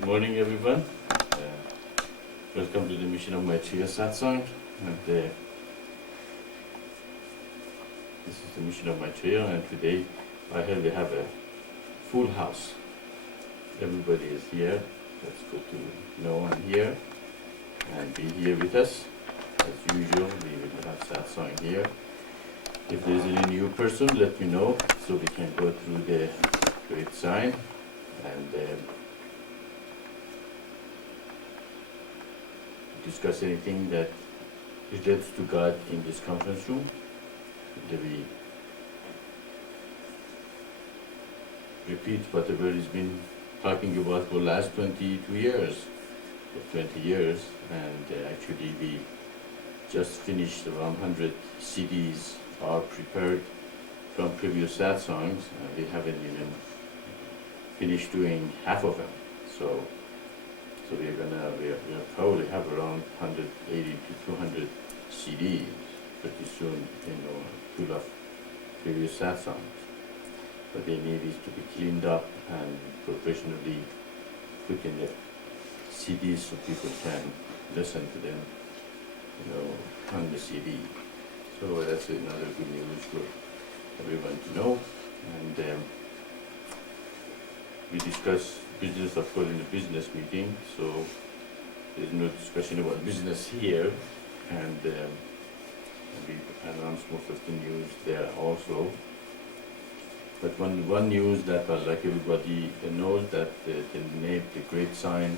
Good morning, everyone. Welcome to the mission of Maitreya Satsang. And this is the mission of Maitreya, and today we have a full house. Everybody is here. That's good to know and hear and be here with us. As usual, we will have Satsang here. If there's any new person, let me know so we can go through the great sign and discuss anything that relates to God in this conference room. That we repeat whatever has been talking about for the last 22 years, or 20 years, and actually we just finished around 100 CDs are prepared from previous Satsangs, and we haven't even finished doing half of them. So we'll probably have around 180 to 200 CDs pretty soon, full of previous Satsangs. But they need is to be cleaned up and professionally put in the CDs so people can listen to them, on the CD. So that's another good news for everyone to know. And we discuss business, of course, in the business meeting, so there's no discussion about business here, and we announce most of the news there also. But one news that I'd like everybody knows that the great sign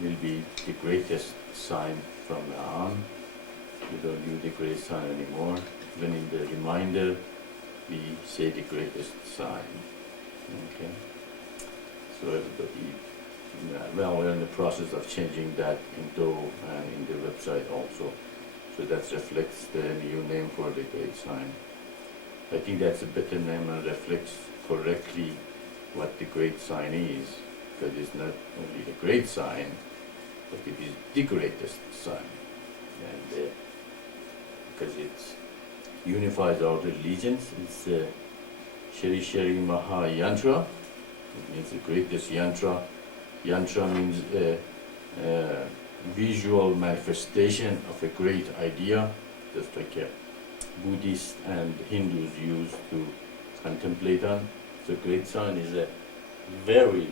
will be the greatest sign from now on. We don't use the great sign anymore. Even in the reminder, we say the greatest sign. Okay. So everybody, we're in the process of changing that into and in the website also. So that reflects the new name for the great sign. I think that's a better name and reflects correctly what the great sign is, because it's not only a great sign, but it is the greatest sign. And because it unifies all religions, it's Shri Shri Maha Yantra. It means the greatest yantra. Yantra means a visual manifestation of a great idea, just like a Buddhists and Hindus use to contemplate on. So great sign is a very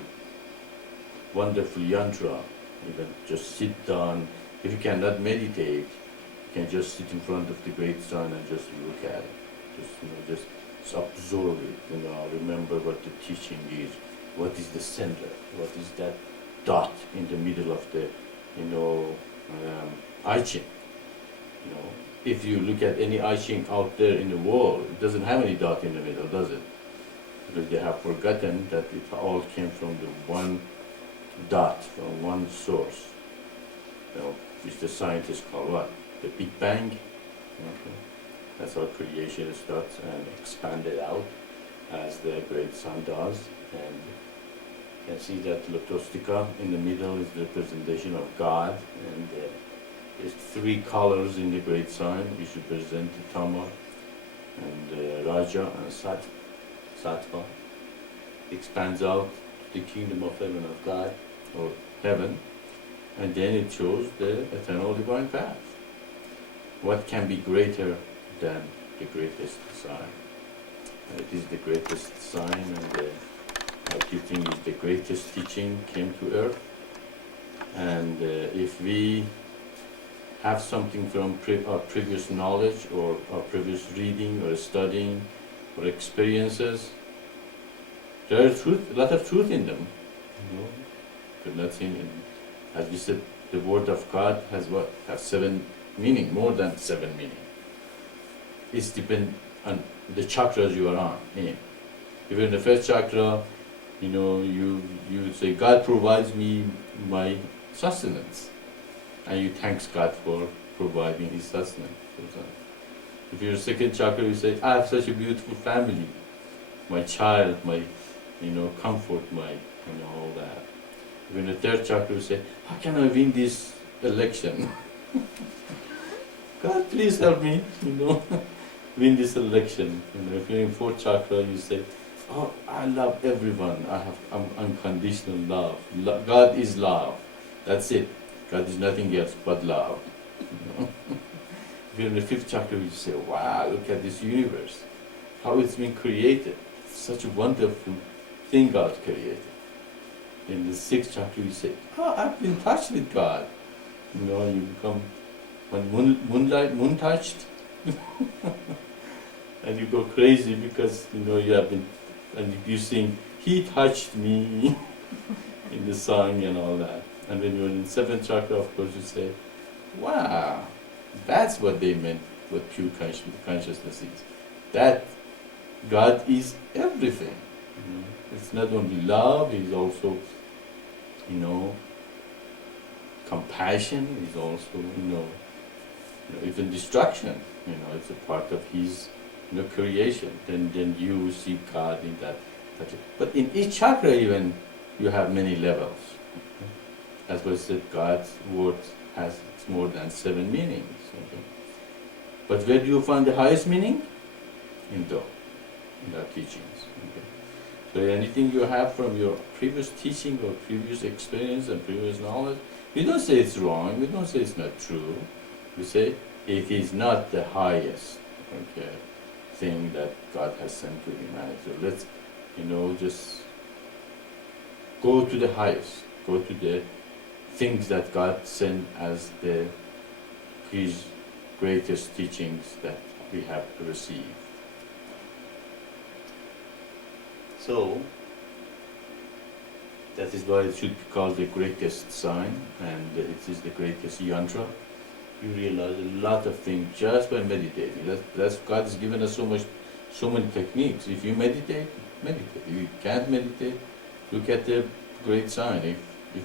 wonderful yantra. You can just sit down. If you cannot meditate, you can just sit in front of the great sign and just look at it. Just absorb it. Remember what the teaching is. What is the center? What is that dot in the middle of the, I Ching? If you look at any I Ching out there in the world, it doesn't have any dot in the middle, does it? Because they have forgotten that it all came from the one dot, from one source, which the scientists call what? The Big Bang. Okay. That's how creation starts and expanded out as the great sun does. And you can see that Lotostica in the middle is the representation of God, and there's three colors in the great sign which represent the Tama and Raja and Sattva. Expands out the kingdom of heaven of God, or heaven, and then it shows the eternal divine path. What can be greater than the greatest sign? It is the greatest sign, and what you think is the greatest teaching came to earth. And if we have something from our previous knowledge or our previous reading or studying or experiences, there is a lot of truth in them. But nothing, as we said, the word of God has seven meaning, more than seven meaning. It depends on the chakras you are on. If you're in the first chakra, you say, God provides me my sustenance. And you thanks God for providing his sustenance, for example. If you're second chakra, you say, I have such a beautiful family. My child, my, comfort, my, all that. If you're in the third chakra, you say, how can I win this election? God, please help me, win this election. If you're in fourth chakra, you say, oh, I love everyone. I have unconditional love. God is love. That's it. God is nothing else but love. You know? If you're in the fifth chakra, you say, wow, look at this universe. How it's been created. It's such a wonderful thing God created. In the sixth chakra, you say, oh, I've been touched with God. You know, you become moon touched. And you go crazy because, you know, you have been, and you sing, he touched me in the song and all that. And when you're in seventh chakra, of course, you say, wow, that's what they meant, what pure consciousness is. That God is everything. You know? It's not only love, He's also, you know, compassion is also, you know, even destruction. You know, it's a part of His, you know, creation. Then you see God in that. But in each chakra, even you have many levels. Okay? As was said, God's word has more than 7 meanings. Okay? But where do you find the highest meaning? In our teachings. Okay? So anything you have from your previous teaching or previous experience and previous knowledge, we don't say it's wrong, we don't say it's not true. We say it is not the highest, okay, thing that God has sent to humanity. So let's, you know, just go to the highest, go to the things that God sent as His greatest teachings that we have received. So, that is why it should be called the greatest sign, and it is the greatest yantra. You realize a lot of things just by meditating. That's God has given us so many techniques. If you meditate, meditate. If you can't meditate, look at the great sign. If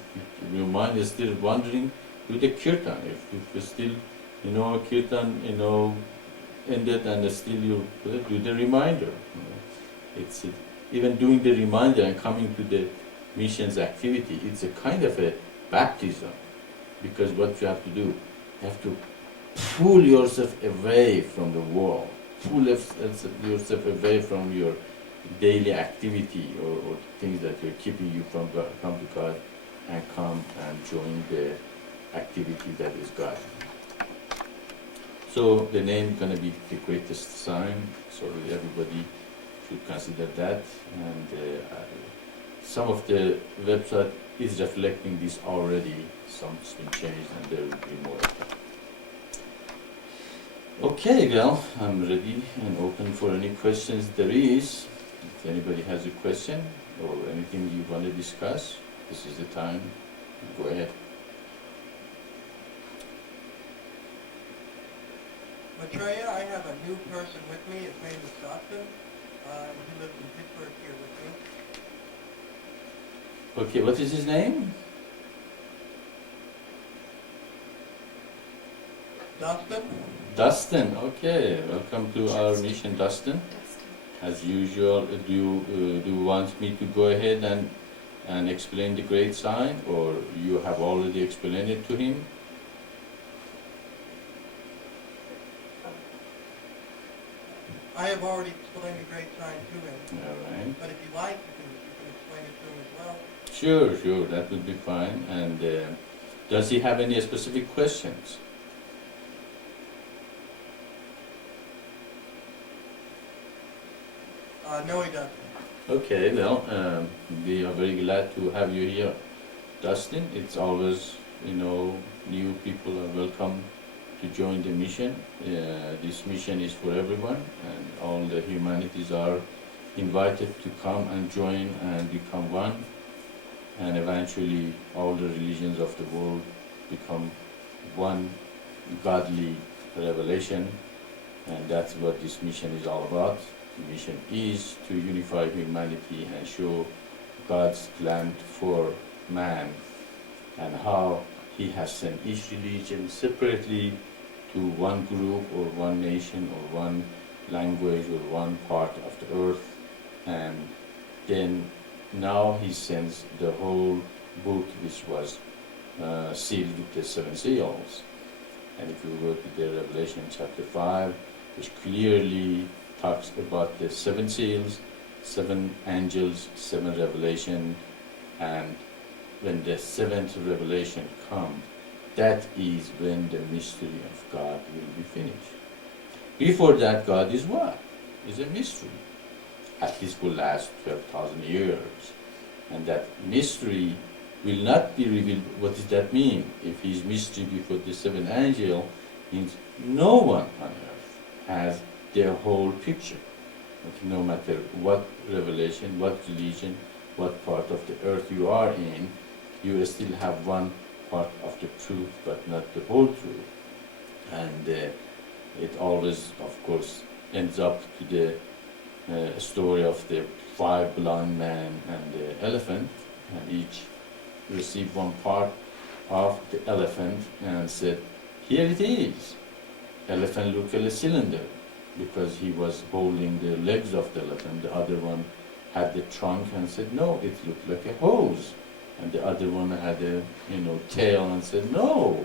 your mind is still wandering, do the kirtan. If you still, you know, kirtan, you know, ended and still you do the reminder. You know. It's even doing the reminder and coming to the mission's activity, it's a kind of a baptism, because what you have to do, you have to pull yourself away from the world, pull yourself away from your daily activity or things that are keeping you from God, come to God and come and join the activity that is God. So the name is going to be the greatest sign, so everybody should consider that, and some of the website is reflecting this already, some's been changed and there will be more of that. Okay, well, I'm ready and open for any questions there is. If anybody has a question or anything you want to discuss, this is the time. Go ahead. Maitreya, I have a new person with me. His name is Satsang. He lives in Pittsburgh here with me. Okay, what is his name? Dustin. Dustin, okay. Welcome to our mission, Dustin. As usual, do you want me to go ahead and explain the great sign, or you have already explained it to him? I have already explained the great sign to him. All right. But if you like, you can explain it to him as well. Sure, that would be fine. And does he have any specific questions? No, he doesn't. Okay, well, we are very glad to have you here, Dustin. It's always, new people are welcome to join the mission. This mission is for everyone, and all the humanities are invited to come and join and become one, and eventually all the religions of the world become one godly revelation, and that's what this mission is all about. The mission is to unify humanity and show God's plan for man, and how He has sent each religion separately to one group or one nation or one language or one part of the earth, and then now He sends the whole book, which was sealed with the 7 seals. And if you go to the Revelation chapter 5, which clearly talks about the 7 seals, 7 angels, 7 revelation, and when the 7th revelation comes, that is when the mystery of God will be finished. Before that, God is what? Is a mystery. At least will last 12,000 years. And that mystery will not be revealed. What does that mean? If he is mystery before the 7th angel, means no one on earth has the whole picture. Okay, no matter what revelation, what religion, what part of the earth you are in, you still have one part of the truth, but not the whole truth. And it always, of course, ends up to the story of the 5 blind men and the elephant, and each received one part of the elephant and said, here it is. Elephant looked like a cylinder because he was holding the legs of the elephant. The other one had the trunk and said, no, it looked like a hose. And the other one had a tail and said, no,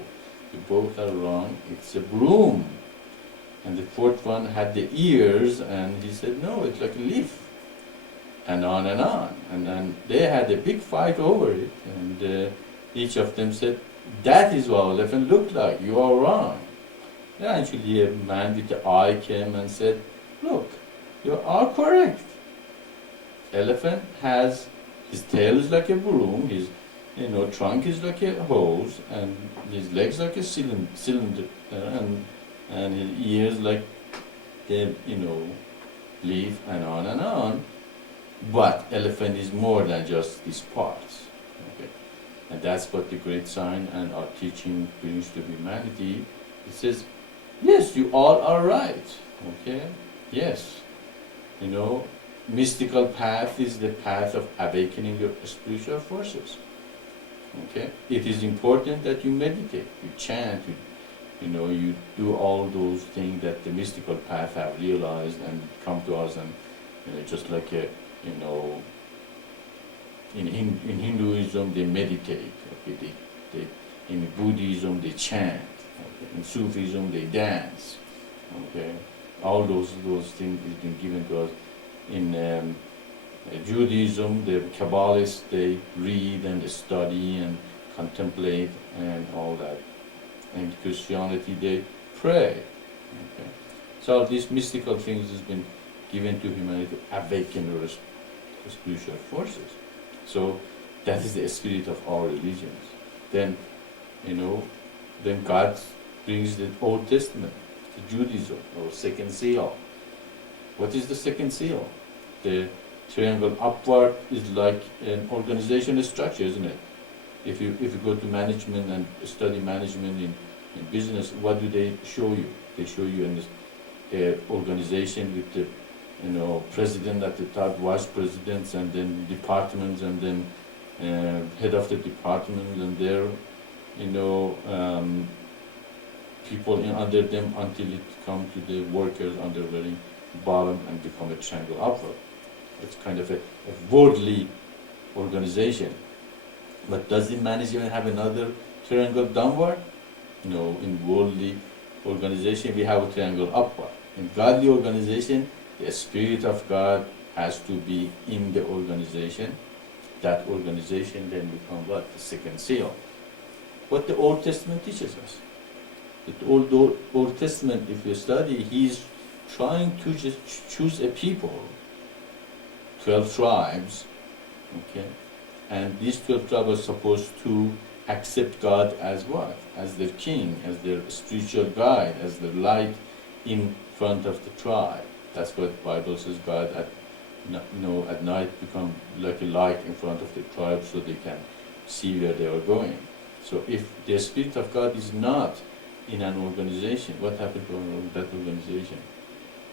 you both are wrong, it's a broom. And the 4th one had the ears and he said, no, it's like a leaf. And on and on. And then they had a big fight over it. And each of them said, that is what elephant looked like, you are wrong. Eventually a man with the eye came and said, look, you are correct. Elephant has, his tail is like a broom, his trunk is like a hose, and his legs like a cylinder, and his ears like the leaf, and on and on. But elephant is more than just these parts. Okay? And that's what the great sign and our teaching brings to humanity. It says, yes, you all are right. Okay? Yes. Mystical path is the path of awakening your spiritual forces. Okay? It is important that you meditate, you chant, you do all those things that the mystical path have realized and come to us, and just like in Hinduism they meditate. Okay? They in Buddhism they chant. Okay? In Sufism they dance. Okay? All those things has been given to us. In Judaism, the Kabbalists, they read and study and contemplate and all that. And Christianity, they pray. Okay? So these mystical things has been given to humanity to awaken our spiritual forces. So that is the spirit of our religions. Then, then God brings the Old Testament, the Judaism, or second seal. What is the second seal? The triangle upward is like an organization structure, isn't it? If you go to management and study management in business, what do they show you? They show you an organization with the president at the top, vice presidents, and then departments, and then head of the department, and their people under them until it comes to the workers under very bottom and become a triangle upward. It's kind of a worldly organization. But does the management have another triangle downward? No, in worldly organization we have a triangle upward. In godly organization, the Spirit of God has to be in the organization. That organization then becomes what? The second seal. What the Old Testament teaches us. The Old Testament, if you study, he's trying to just choose a people, 12 tribes, okay? And these 12 tribes are supposed to accept God as what? As their king, as their spiritual guide, as their light in front of the tribe. That's what the Bible says. God at night become like a light in front of the tribe so they can see where they are going. So if the Spirit of God is not in an organization, what happened to that organization?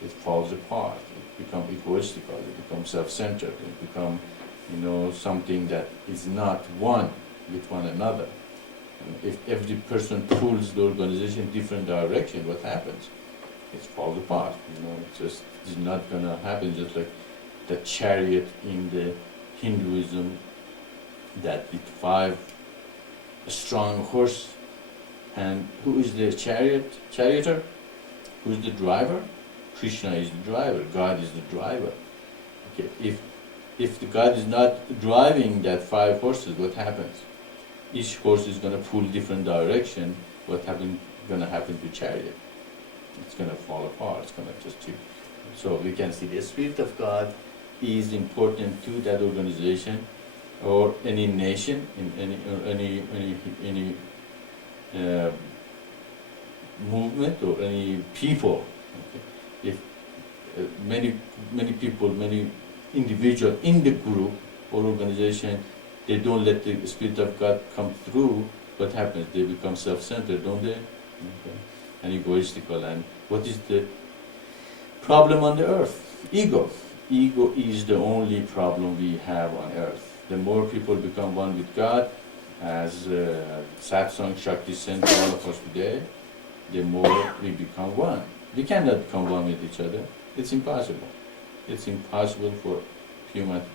It falls apart. It becomes egoistical. It becomes self-centered. It becomes, something that is not one with one another. And if every person pulls the organization different direction, what happens? It falls apart. It's not going to happen. Just like the chariot in the Hinduism, that with 5 strong horse, and who is the charioteer? Who is the driver? Krishna is the driver. God is the driver. Okay, if the God is not driving that 5 horses, what happens? Each horse is going to pull different direction. What going to happen to chariot? It's going to fall apart. It's going to just tip. So we can see the Spirit of God is important to that organization or any nation, in any movement or any people. Okay. If many people, many individuals in the group or organization, they don't let the Spirit of God come through, what happens? They become self-centered, don't they? Okay. And egoistical. And what is the problem on the earth? Ego. Ego is the only problem we have on earth. The more people become one with God, as Satsang Shakti sent all of us today, the more we become one. We cannot become one with each other. It's impossible. It's impossible for human to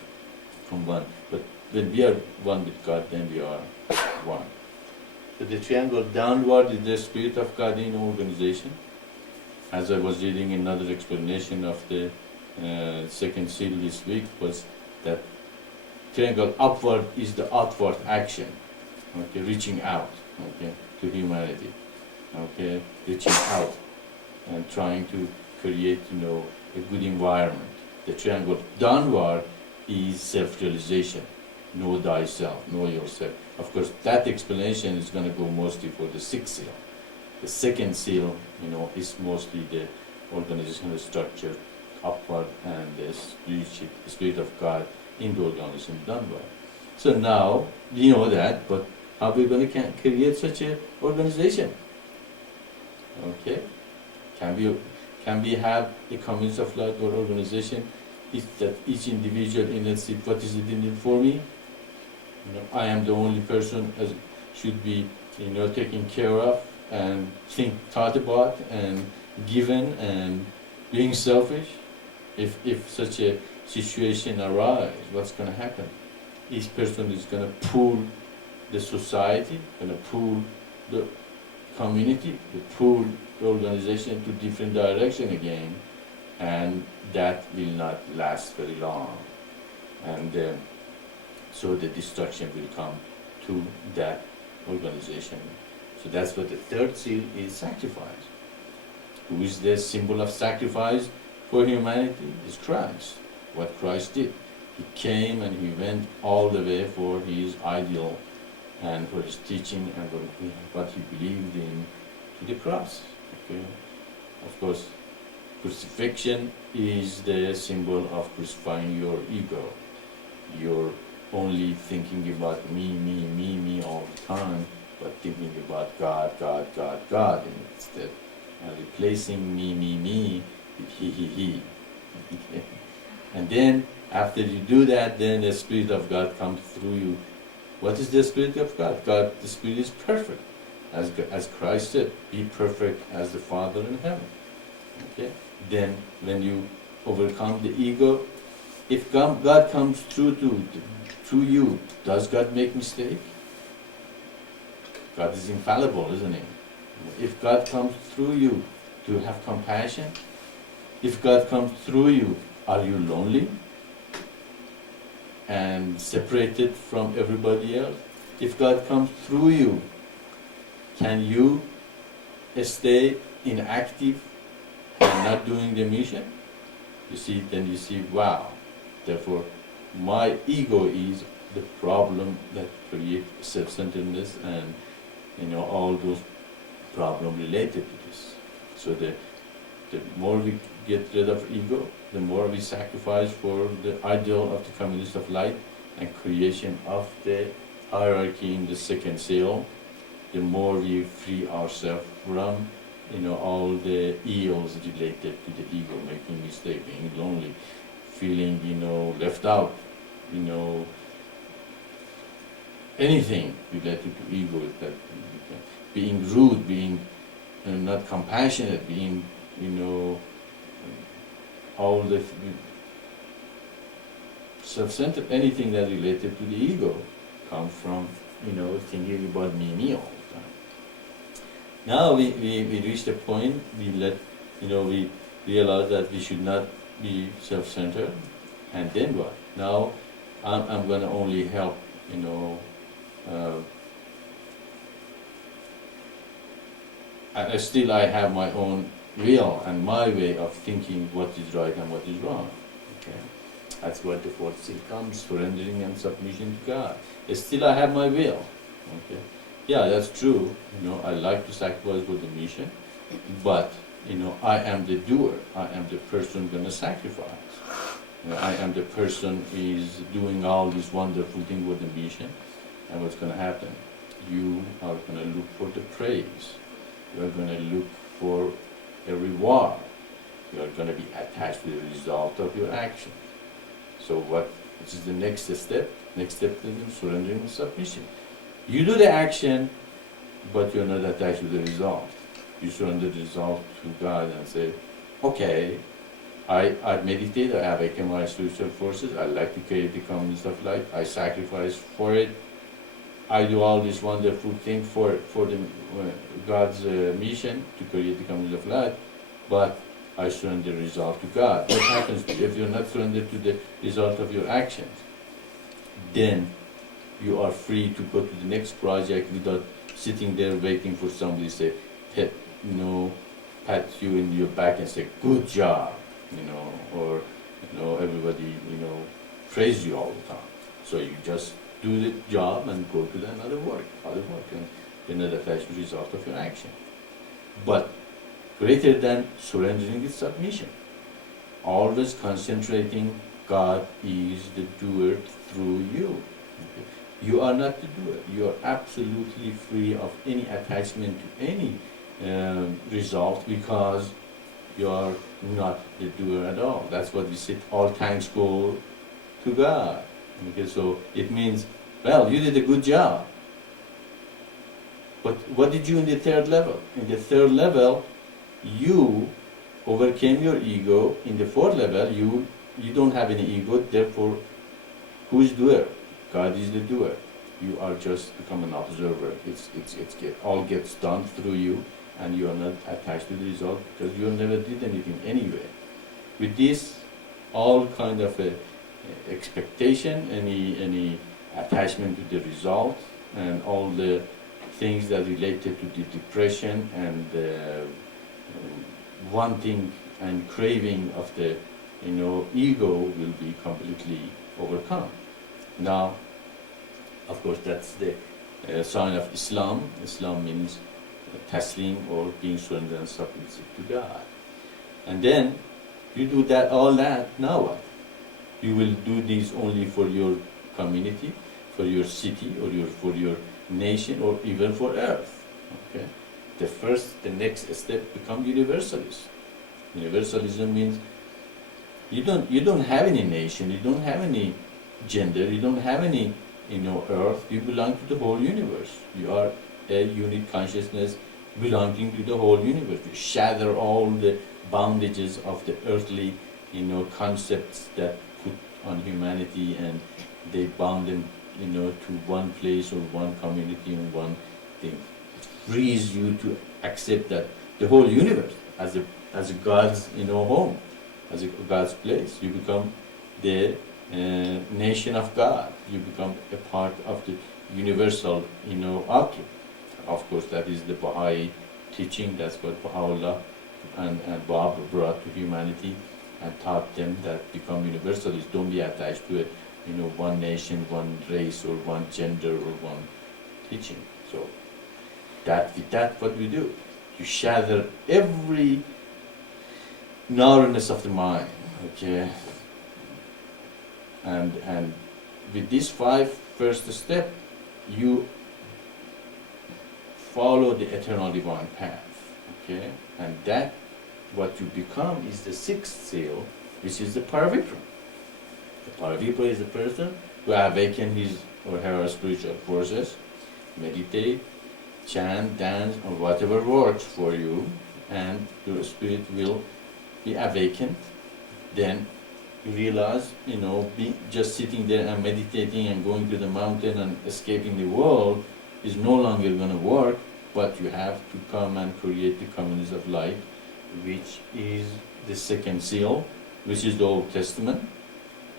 become one. But when we are one with God, then we are one. So the triangle downward is the Spirit of God in organization. As I was reading another explanation of the second seal this week, was that triangle upward is the outward action, okay, reaching out, okay, to humanity, okay, reaching out and trying to create, a good environment. The triangle downward is self-realization. Know thyself, know yourself. Of course, that explanation is going to go mostly for the sixth seal. The second seal, is mostly the organizational structure upward and the Spirit of God in the organization downward. So now we know that, but how are we going to create such an organization? Okay, can we have a community of light or organization? Is that each individual in it, what is it in it for me? I am the only person as should be, taken care of and thought about and given and being selfish. If such a situation arises, what's going to happen? Each person is going to pull the society, going to pull the community, to pull the organization to different direction again, and that will not last very long. And so the destruction will come to that organization. So that's what the third seal is: sacrifice. Who is the symbol of sacrifice for humanity? Is Christ. What Christ did. He came and he went all the way for his ideal and for his teaching and what he believed in to the cross. Okay? Of course, crucifixion is the symbol of crucifying your ego. You're only thinking about me all the time, but thinking about God instead. And replacing me with he. Okay? And then, after you do that, then the Spirit of God comes through you. What is the Spirit of God? God, the Spirit is perfect. As Christ said, be perfect as the Father in heaven. Okay? Then, when you overcome the ego, if God comes through you, does God make mistake? God is infallible, isn't he? If God comes through you to have compassion, if God comes through you, are you lonely and separated from everybody else? If God comes through you, can you stay inactive and not doing the mission? Then you see, wow. Therefore, my ego is the problem that creates self-centeredness and all those problems related to this. So the more we get rid of ego, the more we sacrifice for the ideal of the communist of light and creation of the hierarchy in the second seal, the more we free ourselves from all the ills related to the ego, making mistake, being lonely, feeling left out, anything related to ego, that being rude, being not compassionate, being all the self-centered, anything that related to the ego come from thinking about me all the time. Now we reached a point we realize that we should not be self-centered, And then what? Now I'm going to only help, and still I have my own will and my way of thinking what is right and what is wrong. Okay? That's what the fourth seal comes, surrendering and submission to God. Still I have my will. Okay? Yeah, that's true. I like to sacrifice for the mission, but I am the doer. I am the person going to sacrifice. I am the person is doing all this wonderful thing with the mission, and what's going to happen? You are going to look for the praise. You are going to look for a reward. You are going to be attached to the result of your action. So which is the next step? Next step is surrendering and submission. You do the action, but you're not attached to the result. You surrender the result to God and say, okay, I meditate, I awaken my spiritual forces, I like to create the community of life, I sacrifice for it, I do all these wonderful things for God's mission to create the community of life, but I surrender the result to God. What happens if you're not surrendered to the result of your actions? Then you are free to go to the next project without sitting there waiting for somebody to say, pat you in your back and say, good job, or everybody, praise you all the time. So you just do the job and go to another work, and you're not attached to the result of your action. But greater than surrendering is submission. Always concentrating, God is the doer through you. Okay? You are not the doer. You are absolutely free of any attachment to any result, because you are not the doer at all. That's what we said, all thanks go to God. Okay, so it means, well, you did a good job. But what did you in the third level? In the third level, you overcame your ego. In the fourth level, you don't have any ego, therefore, who's doer? God is the doer. You are just become an observer. All gets done through you, and you are not attached to the result because you never did anything anyway. With this, all kind of expectation, any attachment to the result, and all the things that related to the depression and wanting and craving of the ego will be completely overcome. Now, of course, that's the sign of Islam. Islam means taslim, or being surrendered and submissive to God. And then you do all that, now what? You will do this only for your community, for your city, or for your nation, or even for earth. Okay? The next step become universalist. Universalism means you don't have any nation, you don't have any gender, you don't have any earth. You belong to the whole universe. You are a unit consciousness belonging to the whole universe. You shatter all the bondages of the earthly concepts that put on humanity, and they bound them to one place or one community and one thing. It frees you to accept that the whole universe as a God's home, as a God's place. You become the nation of God. You become a part of the universal outlook. Of course, that is the Bahá'í teaching. That's what Baha'u'llah and Bab brought to humanity and taught them, that become universalists. Don't be attached to one nation, one race, or one gender, or one teaching. So with that, what we do? You shatter every narrowness of the mind. Okay. And with these 5 first step, you follow the eternal divine path. Okay, and that what you become is the 6th seal, which is the Paravipra. The Paravipra is the person who awaken his or her spiritual forces, meditate, chant, dance, or whatever works for you, and your spirit will be awakened. Then you realize, just sitting there and meditating and going to the mountain and escaping the world is no longer going to work, but you have to come and create the communities of life, which is the 2nd seal, which is the Old Testament,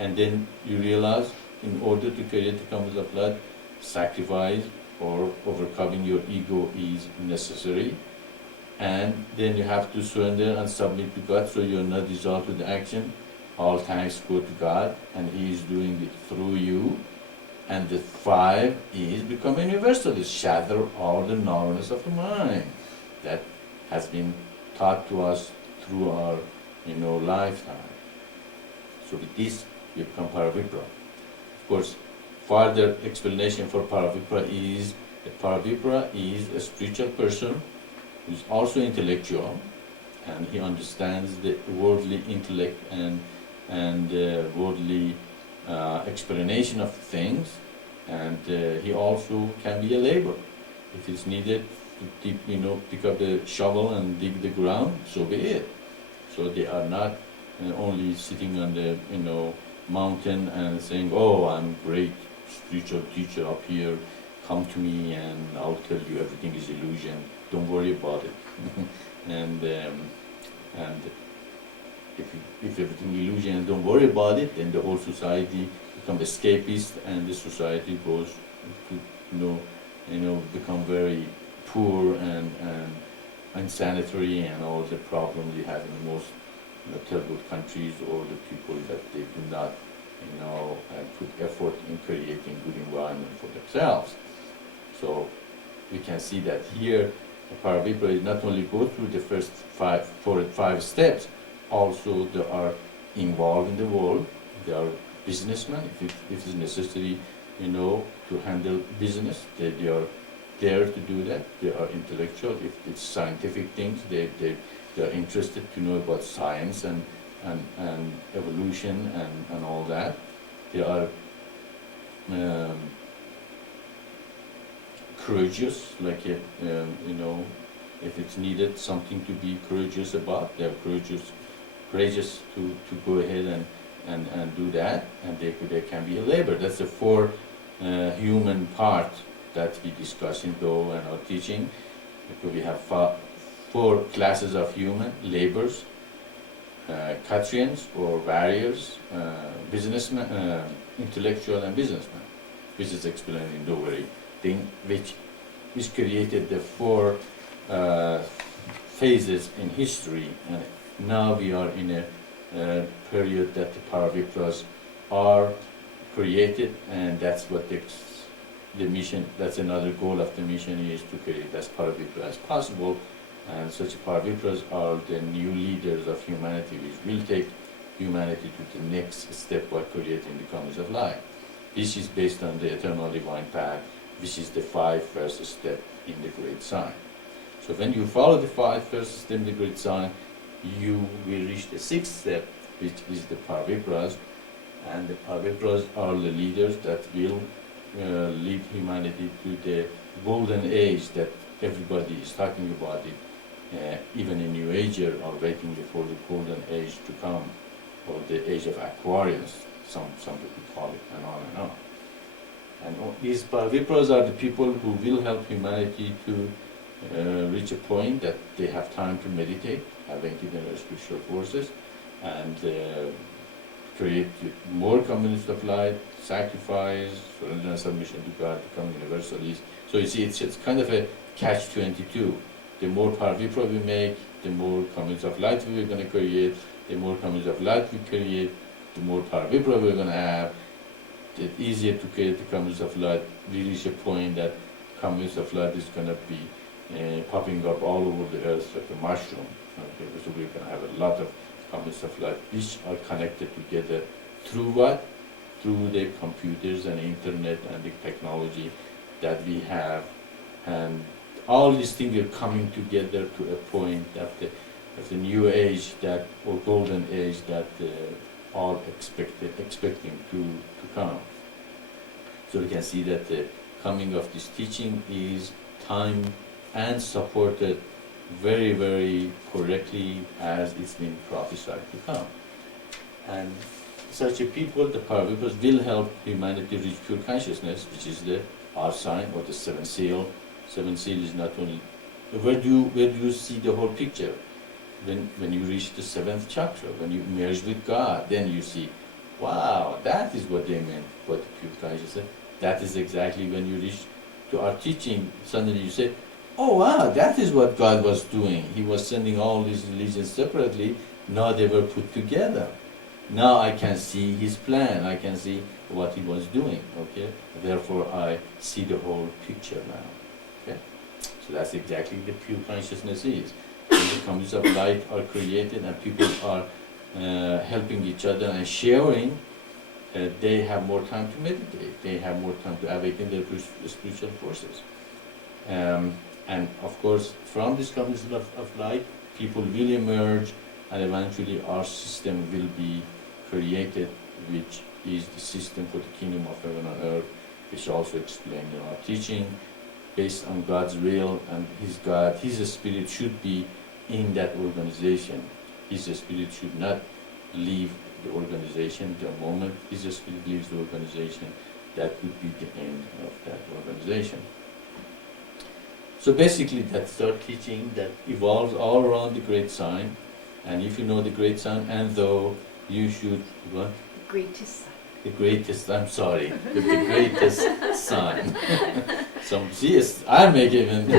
And then you realize, in order to create the commons of light, sacrifice or overcoming your ego is necessary. And then you have to surrender and submit to God, so you're not dissolved with the action. All thanks go to God, and He is doing it through you. And the 5 is become universalist, shatter all the narrowness of the mind that has been taught to us through our, lifetime. So with this, you become Paravipra. Of course, further explanation for Paravipra is that Paravipra is a spiritual person who is also intellectual, and he understands the worldly intellect and worldly explanation of things, and he also can be a laborer. If it's needed to pick up the shovel and dig the ground, so be it. So they are not only sitting on the mountain and saying, "Oh, I'm great spiritual teacher up here. Come to me and I'll tell you everything is illusion. Don't worry about it." and if everything is illusion and don't worry about it, then the whole society becomes escapist, and the society goes to become very poor and unsanitary, and all the problems you have in the most third world countries, or the people that they do not put effort in creating good environment for themselves. So we can see that here the Paravipra is not only go through the first 5 steps, also they are involved in the world. They are businessmen, if it is necessary, to handle business. They are there to do that. They are intellectual. If it's scientific things, they are interested to know about science and evolution and all that. They are courageous, like if it's needed something to be courageous about, they are courageous to go ahead and do that, and they can be a labor. That's the 4 human part that we discuss in Do and our teaching. Because we have 4 classes of human: laborers, Kshatriyans or warriors, businessmen, intellectual and businessmen, which is explained in Do very thing, which created the 4 phases in history. And now we are in a period that the Paravipras are created, and that's what the mission, that's another goal of the mission, is to create as Paravipra as possible. And such Paravipras are the new leaders of humanity, which will take humanity to the next step by creating the commons of life. This is based on the eternal divine path, which is the 5 first step in the great sign. So when you follow the 5 first step in the great sign, you will reach the 6th step, which is the Paravipras. And the Paravipras are the leaders that will lead humanity to the golden age that everybody is talking about it. Even in New Ager are waiting for the golden age to come, or the age of Aquarius, some people call it, and on and on. And these Paravipras are the people who will help humanity to reach a point that they have time to meditate, awaken their spiritual forces, and create more communities of light, sacrifice, surrender and submission to God, become universalists. So you see, it's kind of a catch-22. The more Paravipra we make, the more communities of light we're going to create. The more communities of light we create, the more Paravipra we're going to have. The easier to create the communities of light. We reach a point that communities of light is going to be popping up all over the earth like a mushroom. Okay? So we're going to have a lot of communities of light which are connected together through what? Through the computers and internet and the technology that we have. And all these things are coming together to a point that the new age, that or golden age that all expecting to come. So we can see that the coming of this teaching is timed and supported very, very correctly as it's been prophesied to come. And such a people, the Paravipras, will help humanity reach pure consciousness, which is the R sign or the 7th seal. 7th seal is not only where do you see the whole picture? When you reach the 7th chakra, when you merge with God, then you see wow, that is what they meant by the pure consciousness. That is exactly when you reach to our teaching, suddenly you say, oh wow, that is what God was doing. He was sending all these religions separately, now they were put together. Now I can see his plan, I can see what he was doing, okay? Therefore I see the whole picture now, okay? So that's exactly the pure consciousness is. When the communities of light are created and people are helping each other and sharing, they have more time to meditate, they have more time to awaken their spiritual forces. And of course, from this community of light, people will emerge and eventually our system will be created, which is the system for the kingdom of heaven on earth, which also explained in our teaching, based on God's will and His spirit should be in that organization. His spirit should not leave the organization. The moment His spirit leaves the organization, that would be the end of that organization. So basically that's our teaching that evolves all around the great sign. And if you know the great sign, and though you should, what? Greatest. The greatest, I'm sorry, the greatest sign. Some, yes, I make even,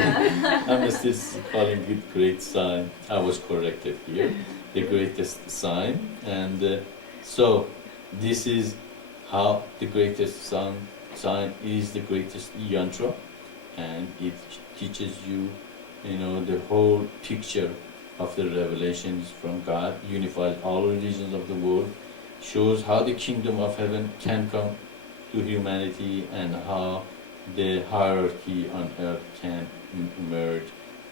I'm still calling it great sign. I was corrected here, the greatest sign. And so this is how the greatest sign is the greatest yantra, and it teaches you, the whole picture of the revelations from God, unifies all religions of the world, shows how the kingdom of heaven can come to humanity and how the hierarchy on earth can emerge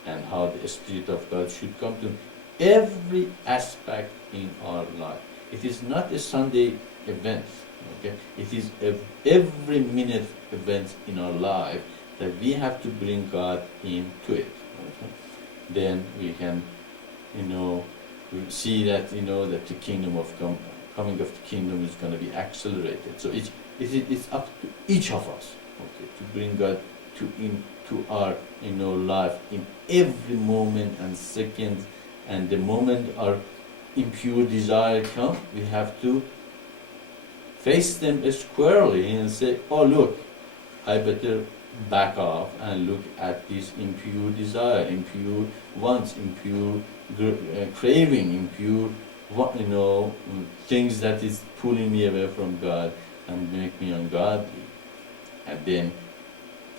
and how the Spirit of God should come to every aspect in our life. It is not a Sunday event, okay? It is every minute event in our life that we have to bring God into it. Okay? Then we can, see that, that the kingdom of coming of the kingdom is going to be accelerated. So it's up to each of us, okay, to bring God into our, life in every moment and second. And the moment our impure desire comes, we have to face them squarely and say, oh look, I better back off and look at this impure desire, impure wants, impure craving, impure things that is pulling me away from God and make me ungodly. And then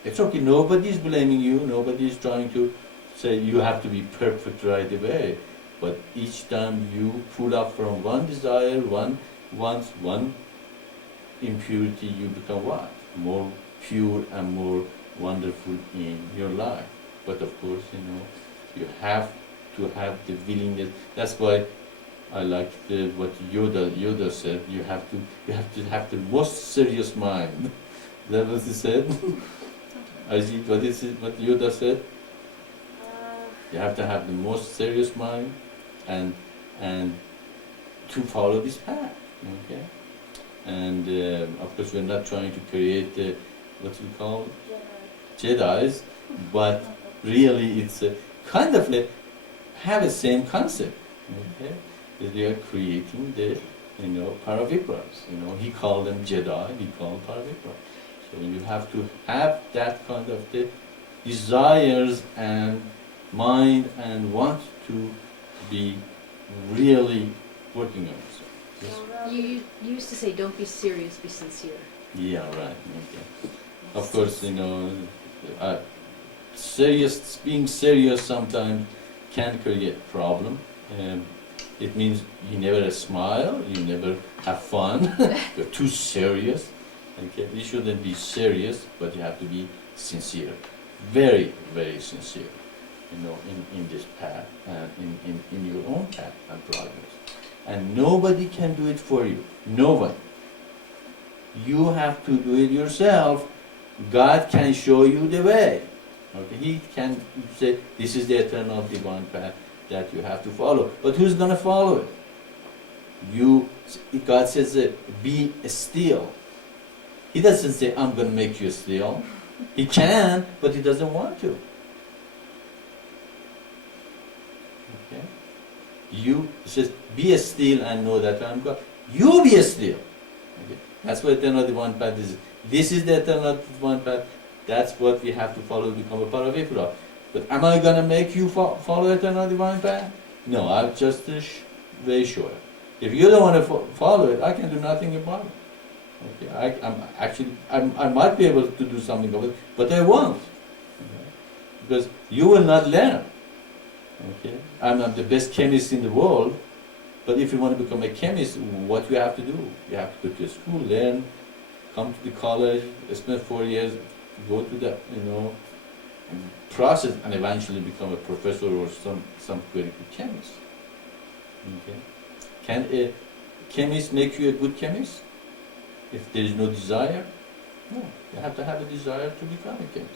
it's okay, nobody is blaming you, nobody is trying to say you have to be perfect right away. But each time you pull up from one desire, one wants, one impurity, you become what? More pure and more wonderful in your life. But of course, you have to have the willingness. That's why I like what Yoda said. You have to have the most serious mind. Is that what he said? Ajit, what is it? What Yoda said? You have to have the most serious mind, and to follow this path. Okay. And of course, we're not trying to create what we call Jedi's, but really it's kind of have the same concept. Okay. That we are creating the Paravikras. He called them Jedi, we call them Paravikras. So you have to have that kind of the desires and mind and want to be really working on it. Yes? You used to say, don't be serious, be sincere. Yeah, right. Okay. Of course, being serious sometimes can create problem. It means you never smile, you never have fun, you're too serious. Okay? You shouldn't be serious, but you have to be sincere. Very, very sincere, in this path, and in your own path and progress. And nobody can do it for you. No one. You have to do it yourself. God can show you the way. Okay? He can say, this is the eternal divine path that you have to follow. But who's going to follow it? You. God says, be still. He doesn't say, I'm going to make you still. He can, but he doesn't want to. Okay? He says, be still and know that I'm God. You be still. Okay? That's what eternal divine path is. This is the eternal divine path. That's what we have to follow to become a part of Ifra. But am I gonna make you follow eternal divine path? No, I'm just very sure. If you don't want to follow it, I can do nothing about it. Okay, I might be able to do something about it, but I won't, okay? Because you will not learn. Okay, I'm not the best chemist in the world, but if you want to become a chemist, what you have to do? You have to go to school, learn, come to the college, spend 4 years, go to the process, and eventually become a professor or some very good chemist. Okay, can a chemist make you a good chemist? If there is no desire, no. You have to have a desire to become a chemist,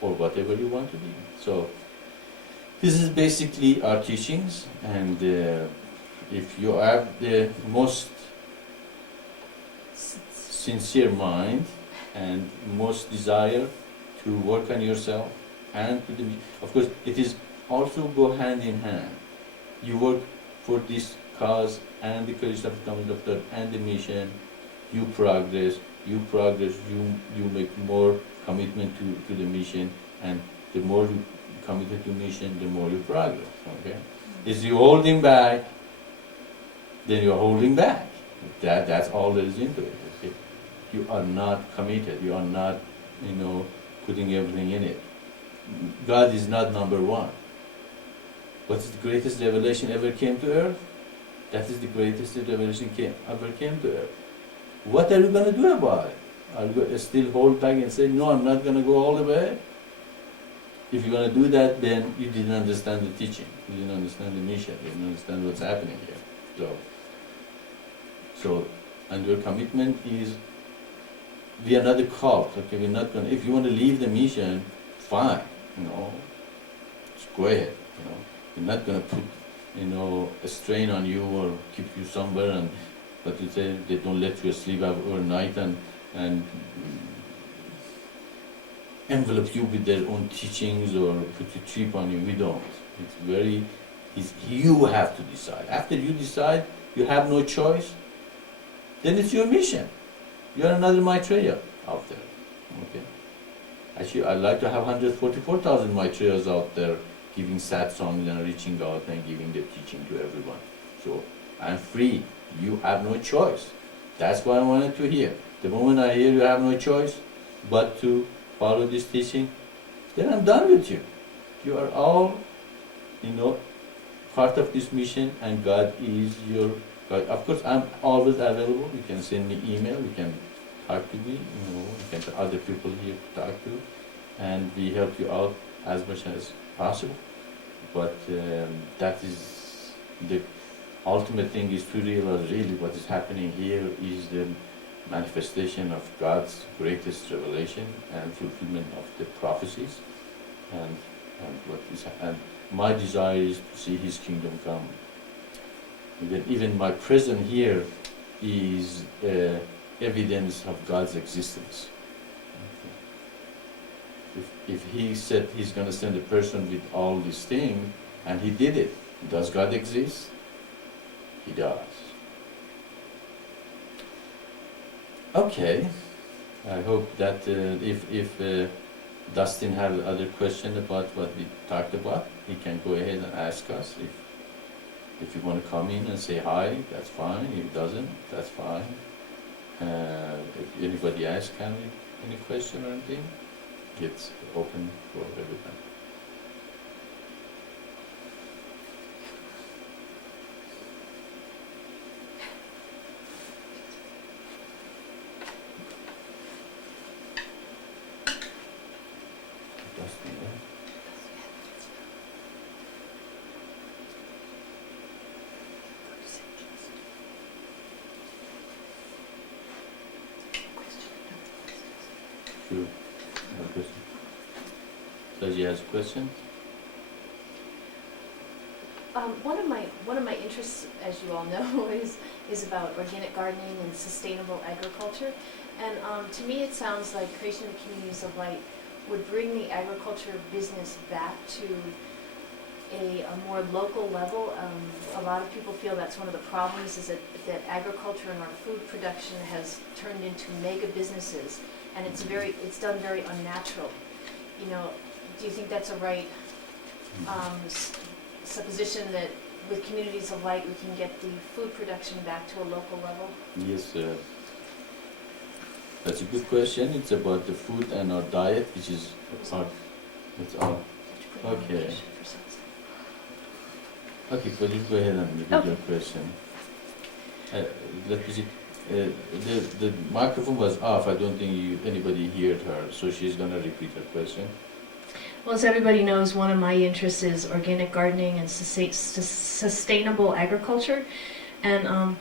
or whatever you want to be. So, this is basically our teachings, and if you have the most sincere mind and most desire to work on yourself, and to of course, it is also go hand in hand. You work for this cause and the courage of becoming doctor and the mission. You progress, you make more commitment to the mission, and the more you committed to mission, the more you progress. Okay? If you holding back, then you're holding back. That's all there is into it. Okay? You are not committed. You are not, putting everything in it. God is not number one. What is the greatest revelation ever came to earth? That is the greatest revelation ever came to earth. What are you going to do about it? Are you going to still hold back and say, no, I'm not going to go all the way? If you're going to do that, then you didn't understand the teaching. You didn't understand the mission. You didn't understand what's happening here. And your commitment is, we are not a cult. Okay, we're not going to, if you want to leave the mission, fine. Just go ahead. We're not going to put, a strain on you or keep you somewhere, but you say they don't let you sleep overnight and envelop you with their own teachings or put a chip on you. We don't. You have to decide. After you decide, you have no choice, then it's your mission. You're another Maitreya out there. Okay. Actually, I'd like to have 144,000 Maitreyas out there giving Satsang and reaching out and giving the teaching to everyone. So I'm free. You have no choice. That's what I wanted to hear. The moment I hear you have no choice but to follow this teaching, then I'm done with you. You are all, part of this mission, and God is your God. Of course, I'm always available. You can send me email. You can talk to me. You can tell other people here to talk to, and we help you out as much as possible. But that is the ultimate thing, is to realize really what is happening here is the manifestation of God's greatest revelation and fulfillment of the prophecies, and my desire is to see His kingdom come. Even my presence here is evidence of God's existence. If He said He's going to send a person with all these things, and He did it, does God exist? He does. Okay, I hope that if Dustin has other question about what we talked about, he can go ahead and ask us. If you want to come in and say hi, that's fine. If he doesn't, that's fine. If anybody asks any question or anything, it's open for everybody. Sure. No question. Does he has a question? One of my interests, as you all know, is about organic gardening and sustainable agriculture. And to me, it sounds like creation of communities of light would bring the agriculture business back to a more local level. A lot of people feel that's one of the problems, is that agriculture and our food production has turned into mega businesses, and it's done very unnatural. You know, do you think that's a right supposition, that with communities of light we can get the food production back to a local level? Yes, that's a good question. It's about the food and our diet, which is our, it's our. Okay. Okay, could you go ahead and repeat your question? Let me see. The microphone was off. I don't think anybody heard her, so she's gonna repeat her question. Well, as everybody knows, one of my interests is organic gardening and sustainable agriculture. And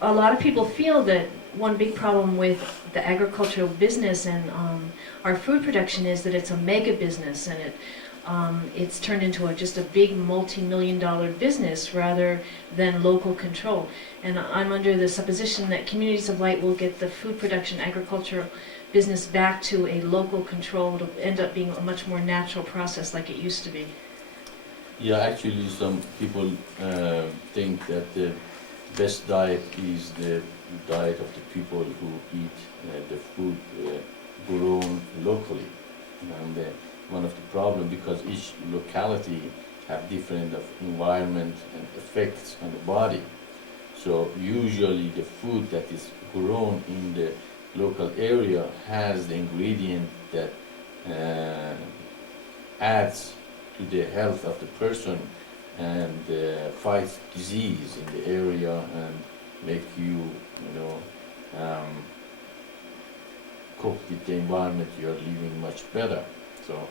a lot of people feel that one big problem with the agricultural business and our food production is that it's a mega business, and it's turned into just a big multi-million-dollar business rather than local control. And I'm under the supposition that communities of light will get the food production agricultural business back to a local control. It'll end up being a much more natural process like it used to be. Yeah, actually some people think that the best diet is the diet of the people who eat the food grown locally. And one of the problems, because each locality have different environment and effects on the body. So usually the food that is grown in the local area has the ingredient that adds to the health of the person and fights disease in the area and make you, cope with the environment you are living much better. So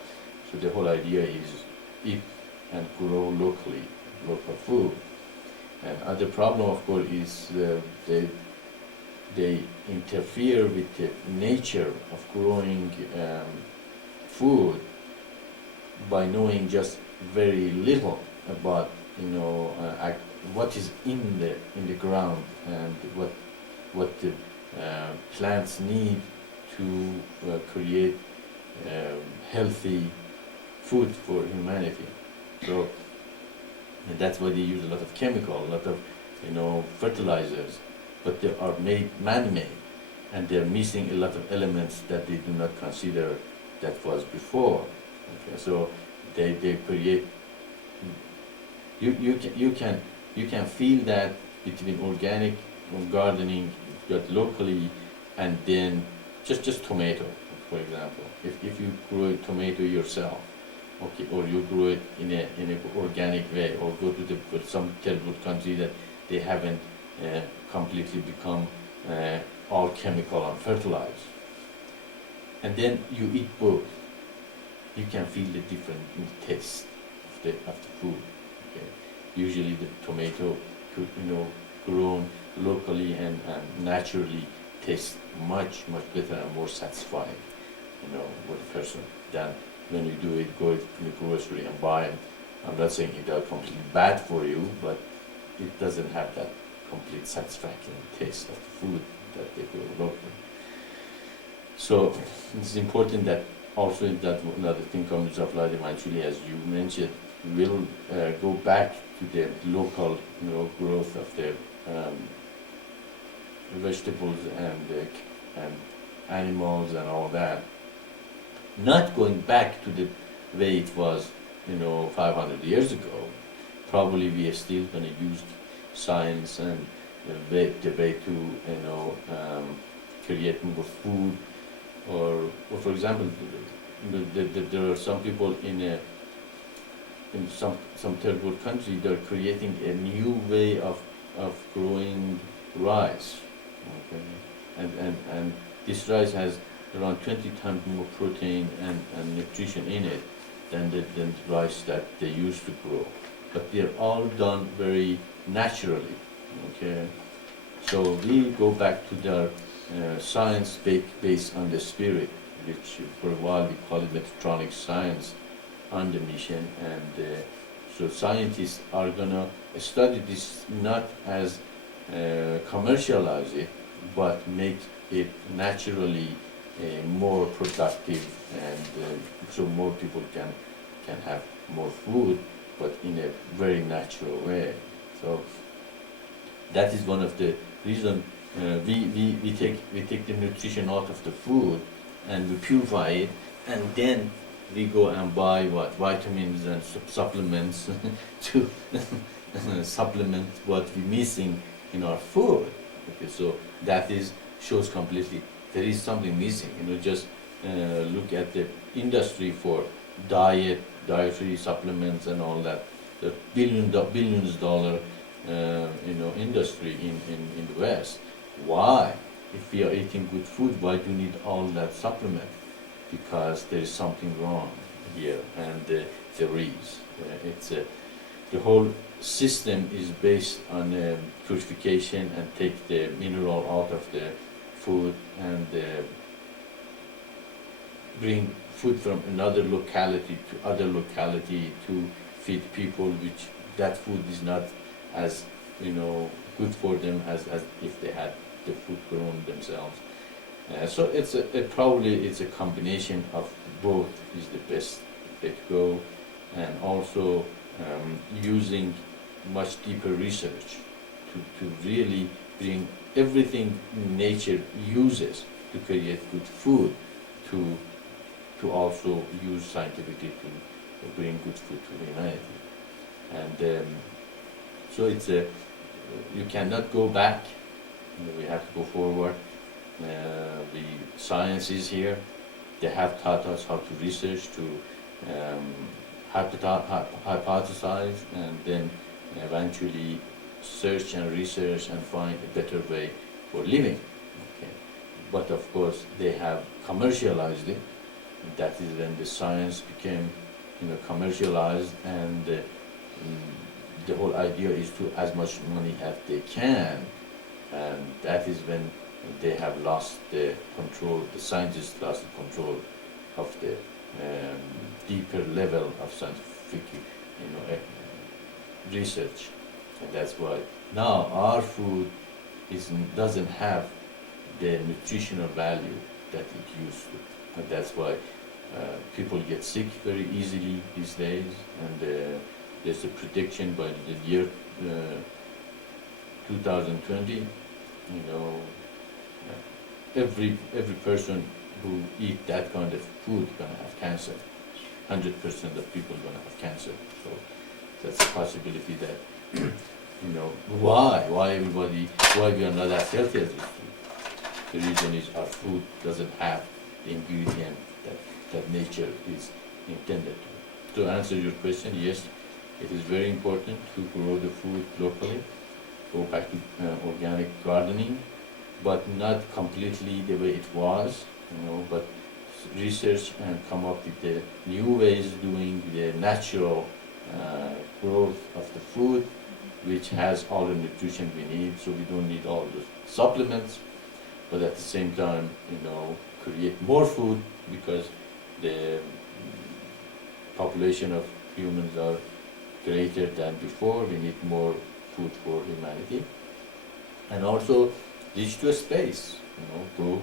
the whole idea is eat and grow locally, local food. And other problem, of course, is they interfere with the nature of growing food by knowing just very little about what is in the ground and what the plants need to create healthy food for humanity. So and that's why they use a lot of chemical, a lot of fertilizers, but they are man-made, and they're missing a lot of elements that they do not consider that was before. Okay, so they create. You can feel that between organic gardening that locally and then just tomato, for example. If you grow a tomato yourself, okay, or you grow it in an organic way, or go to some third world country that they haven't completely become all chemical and fertilized, and then you eat both, you can feel the difference in the taste of the food. Okay. Usually the tomato, grown locally and naturally tastes much better and more satisfying, with a person than when you go to the grocery and buy it. I'm not saying it are completely bad for you, but it doesn't have that complete satisfaction taste of the food that they grow locally. So it's important that also that another thing comes of light eventually, as you mentioned, will go back to the local growth of the vegetables and animals and all that. Not going back to the way it was 500 years ago. Probably we are still going to use science and the way to create more food, or for example, there are some people in some third world country, they're creating a new way of growing rice. Okay, and this rice has around 20 times more protein and nutrition in it than the rice that they used to grow. But they're all done very naturally. Okay, so we go back to the science based on the spirit, which for a while we call it Mechatronic science on the mission. And so scientists are gonna study this not as commercialize it, but make it naturally more productive, and so more people can have more food but in a very natural way. So that is one of the reasons we take the nutrition out of the food and we purify it, and then we go and buy what vitamins and supplements to supplement what we're missing in our food. Okay, so that is shows completely there is something missing. Just look at the industry for dietary supplements and all that. The billions dollar industry in the West. Why? If we are eating good food, why do you need all that supplement? Because there is something wrong here, and there is. The whole system is based on purification and take the mineral out of the food and bring food from another locality to other locality to feed people, which that food is not as good for them as if they had the food grown themselves. So probably it's a combination of both is the best way to go, and also using much deeper research to really bring everything nature uses to create good food to also use scientifically to bring good food to humanity. And so you cannot go back. We have to go forward. The science is here. They have taught us how to research, to hypothesize, and then eventually search and research and find a better way for living. Okay. But of course, they have commercialized it. That is when the science became, commercialized, and the whole idea is to as much money as they can, and that is when they have lost the control. The scientists lost the control of the deeper level of scientific, research, and that's why now our food doesn't have the nutritional value that it used to, and that's why people get sick very easily these days, and there's a prediction by the year 2020, every person who eat that kind of food gonna have cancer. 100% of people gonna have cancer. So that's a possibility that why we are not as healthy as we should. The reason is our food doesn't have the ingredient that nature is intended to. To answer your question, yes, it is very important to grow the food locally, go back to organic gardening, but not completely the way it was, but research and come up with the new ways doing the natural growth of the food, which has all the nutrition we need, so we don't need all the supplements, but at the same time, create more food, because the population of humans are greater than before. We need more food for humanity, and also reach to a space. Go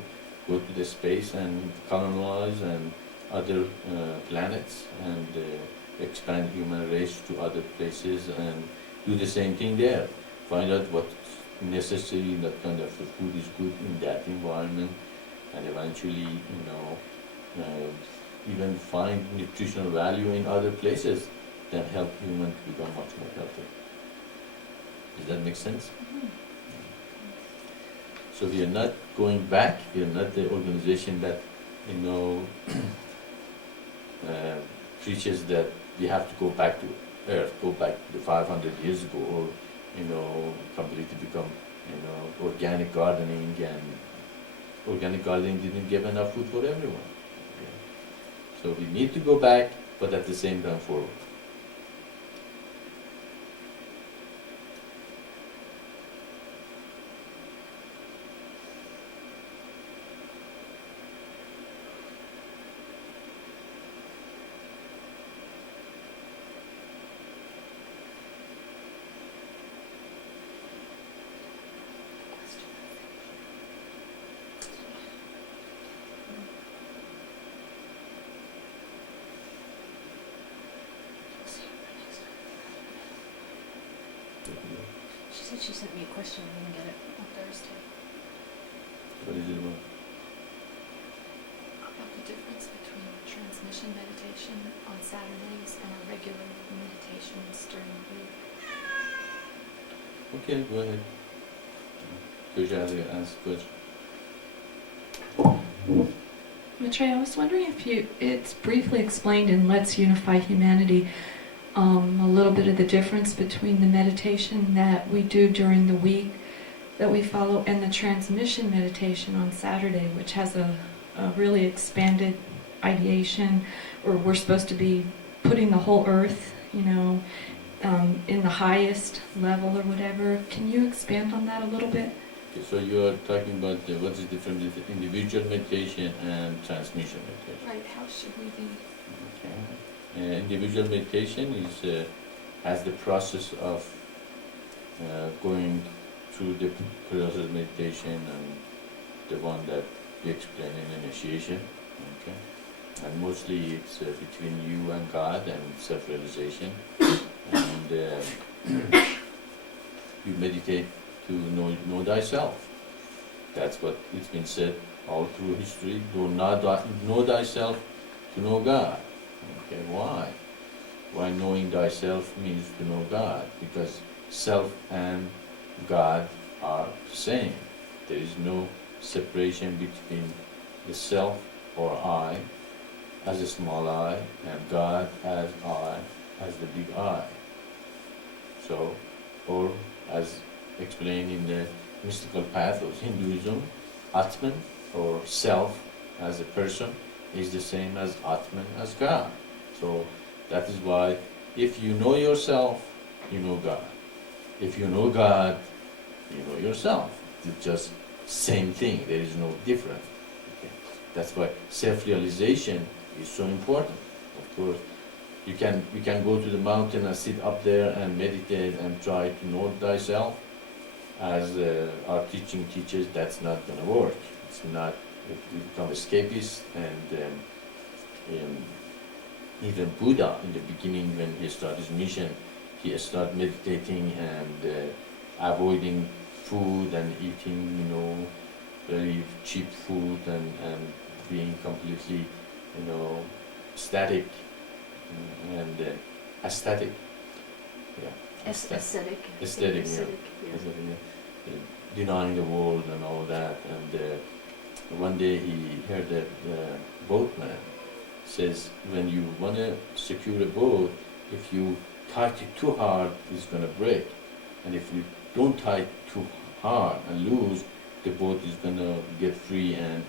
to the space and colonize and other planets, and expand human race to other places and do the same thing there. Find out what's necessary, that kind of food is good in that environment, and eventually, even find nutritional value in other places that help humans become much more healthy. Does that make sense? Mm-hmm. So we are not going back. We are not the organization that, preaches that we have to go back to Earth, go back to 500 years ago, or, completely become, organic gardening, and organic gardening didn't give enough food for everyone. Okay. So we need to go back, but at the same time forward. She said she sent me a question. I'm gonna get it on Thursday. What is it about? About the difference between transmission meditation on Saturdays and our regular meditations during the week. Okay, go ahead. Pooja has to ask question. Maitreya, I was wondering if it's briefly explained in Let's Unify Humanity, a little bit of the difference between the meditation that we do during the week that we follow and the transmission meditation on Saturday, which has a really expanded ideation, or we're supposed to be putting the whole earth, in the highest level or whatever. Can you expand on that a little bit? Okay, so you are talking about what is different between individual meditation and transmission meditation. Right, how should we be? Okay. Individual meditation has the process of going through the process of meditation and the one that we explain in initiation. Okay. And mostly it's between you and God and self-realization. And you meditate to know thyself. That's what it's been said all through history. Do not know thyself to know God. Okay, why? Why knowing thyself means to know God? Because self and God are the same. There is no separation between the self or I as a small I and God as I as the big I. So, or as explained in the mystical path of Hinduism, Atman or self as a person is the same as Atman as God. So that is why if you know yourself, you know God. If you know God, you know yourself. It's just same thing. There is no difference. Okay. That's why self-realization is so important. Of course, you can go to the mountain and sit up there and meditate and try to know thyself. As our teaching teaches, that's not going to work. It's not. You become escapist, and even Buddha in the beginning, when he started his mission, he started meditating and avoiding food and eating, very cheap food and being completely, static and aesthetic. Yeah. Aesthetic. Aesthetic, yeah. Aesthetic, yeah. Denying the world and all that. And one day he heard that the boatman says, when you want to secure a boat, if you tight it too hard, it's going to break. And if you don't tie it too hard and loose, the boat is going to get free and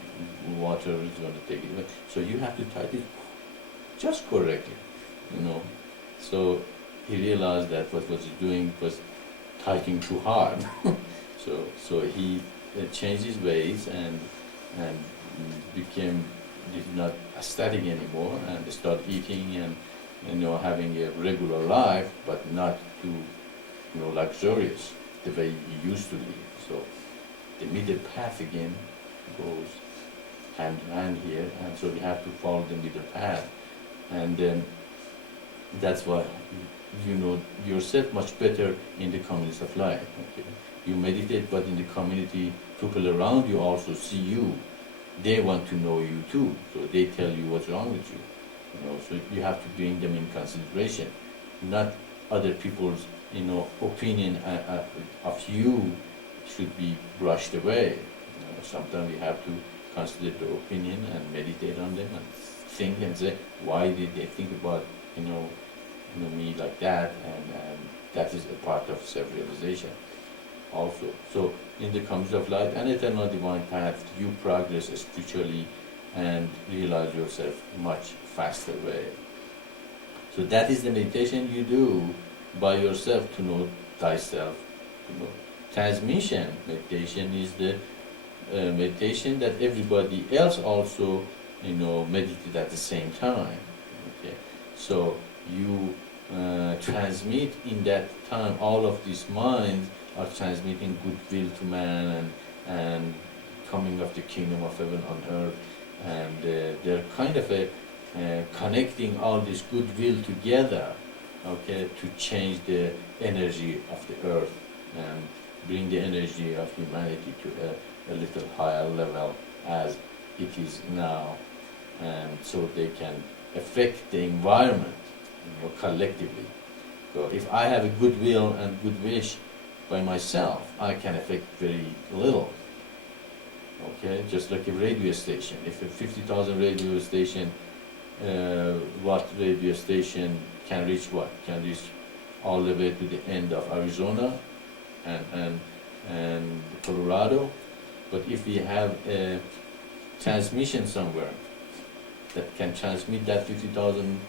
water is going to take it away. So you have to tie it just correctly, So he realized that what was he doing was tightening too hard. So he changed his ways and did not aesthetic anymore, and started eating and having a regular life, but not too luxurious the way he used to live. So the middle path again goes hand in hand here, and so we have to follow the middle path, and that's why you know yourself much better in the communities of life. Okay? You meditate, but in the community, people around you also see you. They want to know you too, so they tell you what's wrong with you. So you have to bring them in consideration, not other people's opinion of you should be brushed away. Sometimes we have to consider the opinion and meditate on them and think and say, why did they think about me like that? And that is a part of self-realization also. So in the community of light and eternal divine path, you progress spiritually and realize yourself much faster way. So that is the meditation you do by yourself to know thyself. Transmission meditation is the meditation that everybody else also meditate at the same time. Okay, so you transmit in that time. All of these minds are transmitting goodwill to man and coming of the kingdom of heaven on earth, and they're kind of connecting all this goodwill together okay, to change the energy of the earth and bring the energy of humanity to a little higher level as it is now, and so they can affect the environment, collectively. So if I have a good will and good wish by myself, I can affect very little. Okay, just like a radio station. If a 50,000 radio station, watt radio station can reach what? Can reach all the way to the end of Arizona and Colorado. But if we have a transmission somewhere that can transmit that 50,000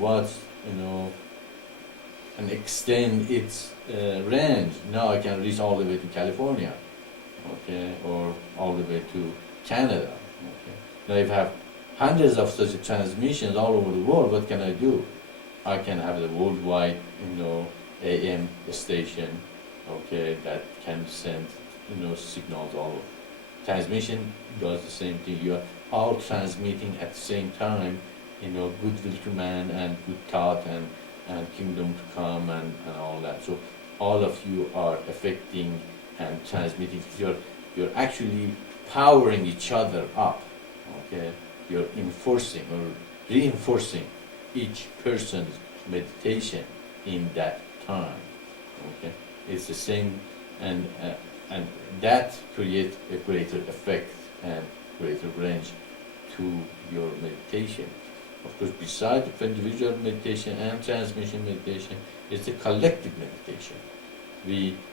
watts, and extend its range, now I can reach all the way to California, okay, or all the way to Canada. Okay. Now if I have hundreds of such transmissions all over the world, what can I do? I can have the worldwide, AM station, okay, that can send, signals all over. Transmission does the same thing. You are all transmitting at the same time, goodwill to man and good thought and kingdom to come and all that. So all of you are affecting and transmitting. You're actually powering each other up. Okay, you're enforcing or reinforcing each person's meditation in that time. Okay, it's the same, and that creates a greater effect and greater range to your meditation. Of course, besides the individual meditation and transmission meditation, is the collective meditation.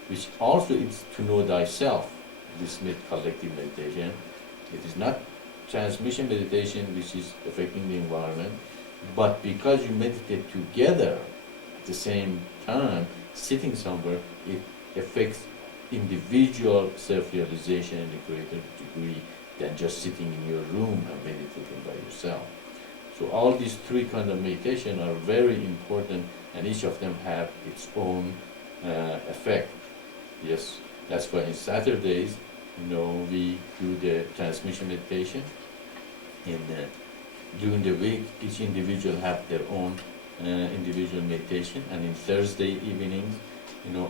Which also is to know thyself, this collective meditation. It is not transmission meditation which is affecting the environment, but because you meditate together at the same time, sitting somewhere, it affects individual self-realization in a greater degree than just sitting in your room and meditating by yourself. So all these three kinds of meditation are very important, and each of them have its own effect. Yes, that's why in Saturdays, we do the transmission meditation. During the week, each individual have their own individual meditation, and in Thursday evenings,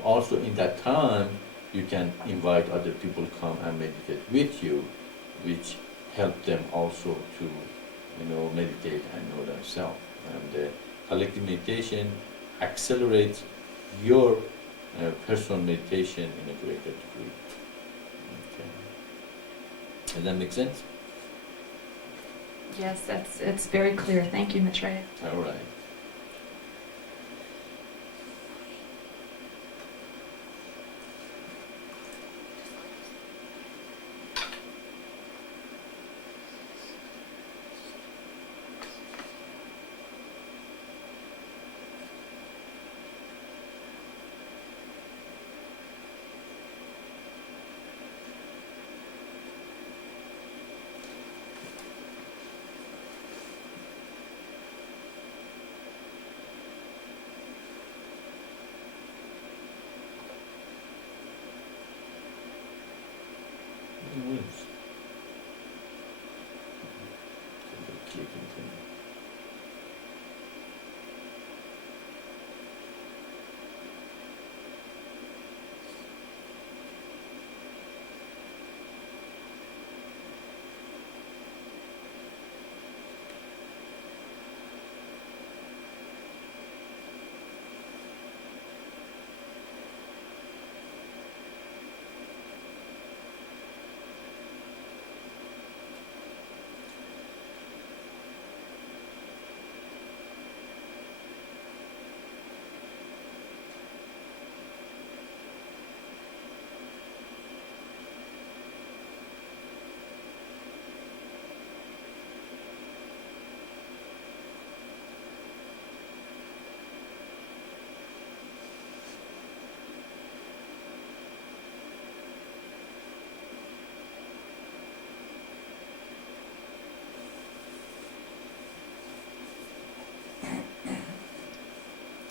also in that time, you can invite other people to come and meditate with you, which help them also to meditate and know themselves. And collective meditation accelerates your personal meditation in a greater degree. Okay. Does that make sense? Yes, it's very clear. Thank you, Maitreya. All right.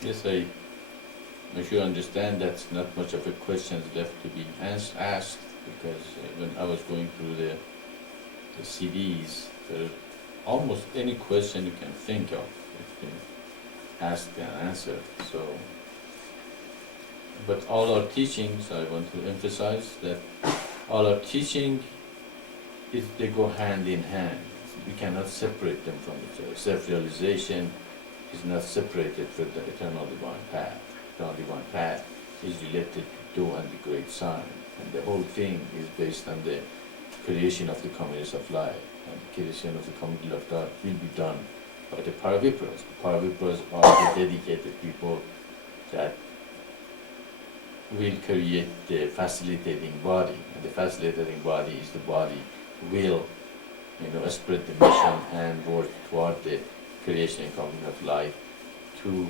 Yes, I sure understand that's not much of a question left to be asked, because when I was going through the CDs, there's almost any question you can think of. asked and answered. So, but all our teachings, I want to emphasize that all our teaching they go hand in hand. We cannot separate them from each other. Self-realization is not separated from the eternal divine path. Eternal divine path is related to Do and the great sign, and the whole thing is based on the creation of the communities of life. And the creation of the community of life will be done by the Paravipras. The Paravipras are the dedicated people that will create the facilitating body, and the facilitating body is the body will, spread the mission and work toward the creation and community of life to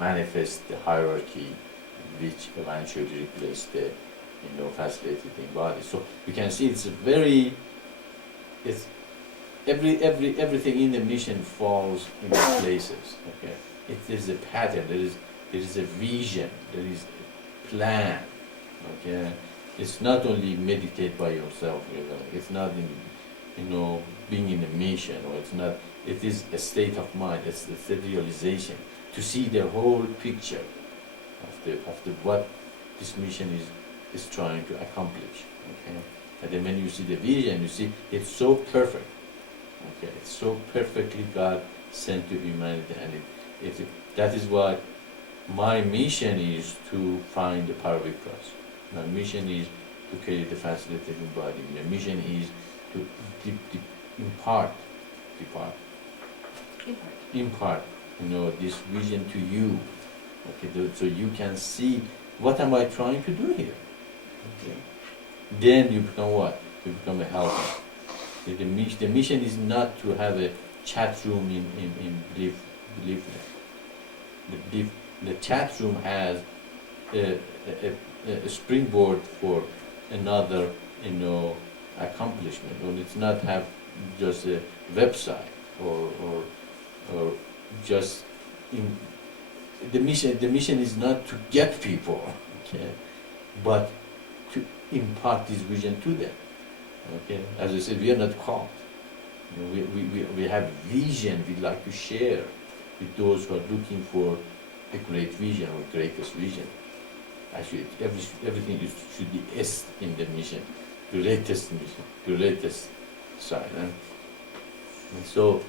manifest the hierarchy, which eventually replace the, facilitating body. So we can see it's everything in the mission falls in its places. Okay, it is a pattern. There is a vision. There is a plan. Okay, it's not only meditate by yourself. It's not being in a mission, or it's not. It is a state of mind. It's a realization to see the whole picture of the what this mission is trying to accomplish. Okay, and then when you see the vision, you see it's so perfect. Okay, it's so perfectly God sent to humanity, and that is what my mission is, to find the Paravipras. My mission is to create the facilitating body. My mission is to impart this vision to you. Okay, so you can see what am I trying to do here. Okay. Then you become what? You become a helper. The mission is not to have a chat room in belief. The chat room has a springboard for another, accomplishment. Or it's not have just a website or just the mission is not to get people, okay, but to impart this vision to them. Okay, as I said, we are not called. We have vision we'd like to share with those who are looking for a great vision or greatest vision. Actually, everything should be S in the mission, greatest mission, greatest sign. And so,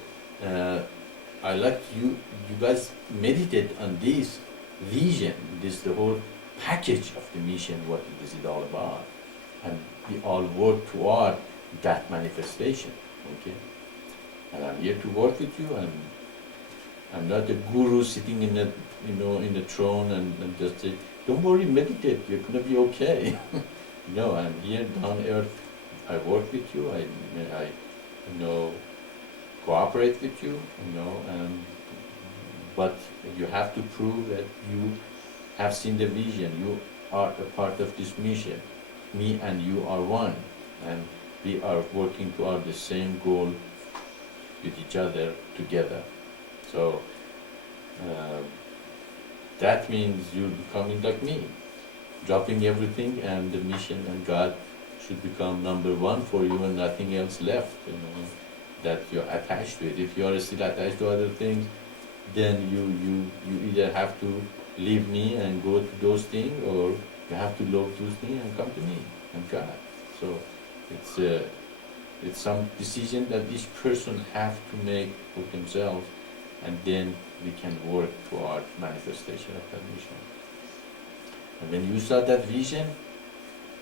I like you guys meditate on this vision, the whole package of the mission, what this is all about, and we all work toward that manifestation. Okay, and I'm here to work with you. I'm not a guru sitting in the in the throne and just say, don't worry, meditate, you're gonna be okay. No, I'm here down earth. I work with you. I cooperate with you. But you have to prove that you have seen the vision. You are a part of this mission. Me and you are one, and we are working toward the same goal with each other together. So that means you're becoming like me, dropping everything, and the mission and God should become number one for you, and nothing else left. That you're attached to it. If you are still attached to other things, then you either have to leave me and go to those things, or you have to love those things and come to me and God. So it's some decision that each person have to make for themselves, and then we can work toward manifestation of that mission. And when you saw that vision,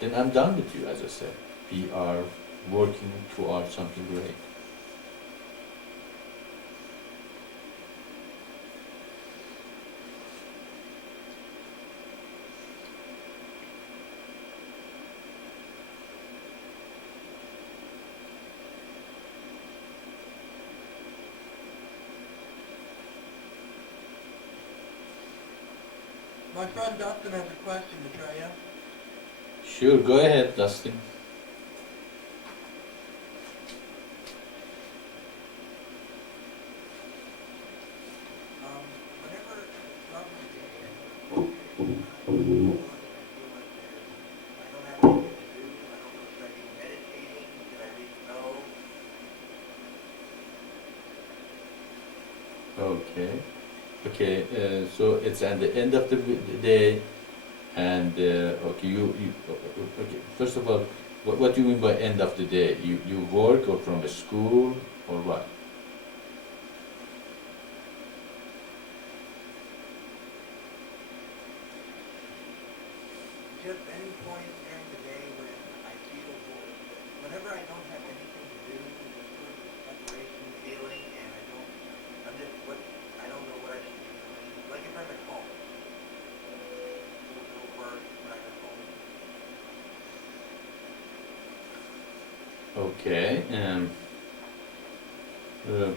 then I'm done with you, as I said. We are working toward something great. My friend Dustin has a question, Maitreya. Sure, go ahead, Dustin. Whenever something I don't have anything to do, I don't know, should I be meditating? Should I read no? Okay. Okay, so it's at the end of the day, and okay, okay. First of all, what do you mean by end of the day? You work or from a school or what? Just any point during the day when I feel bored. Whenever I don't have anything to do, there's sort of a separation feeling, and I'm just I don't know what I should be doing. Like if I'm at home, no work when I'm at home. Okay, uh,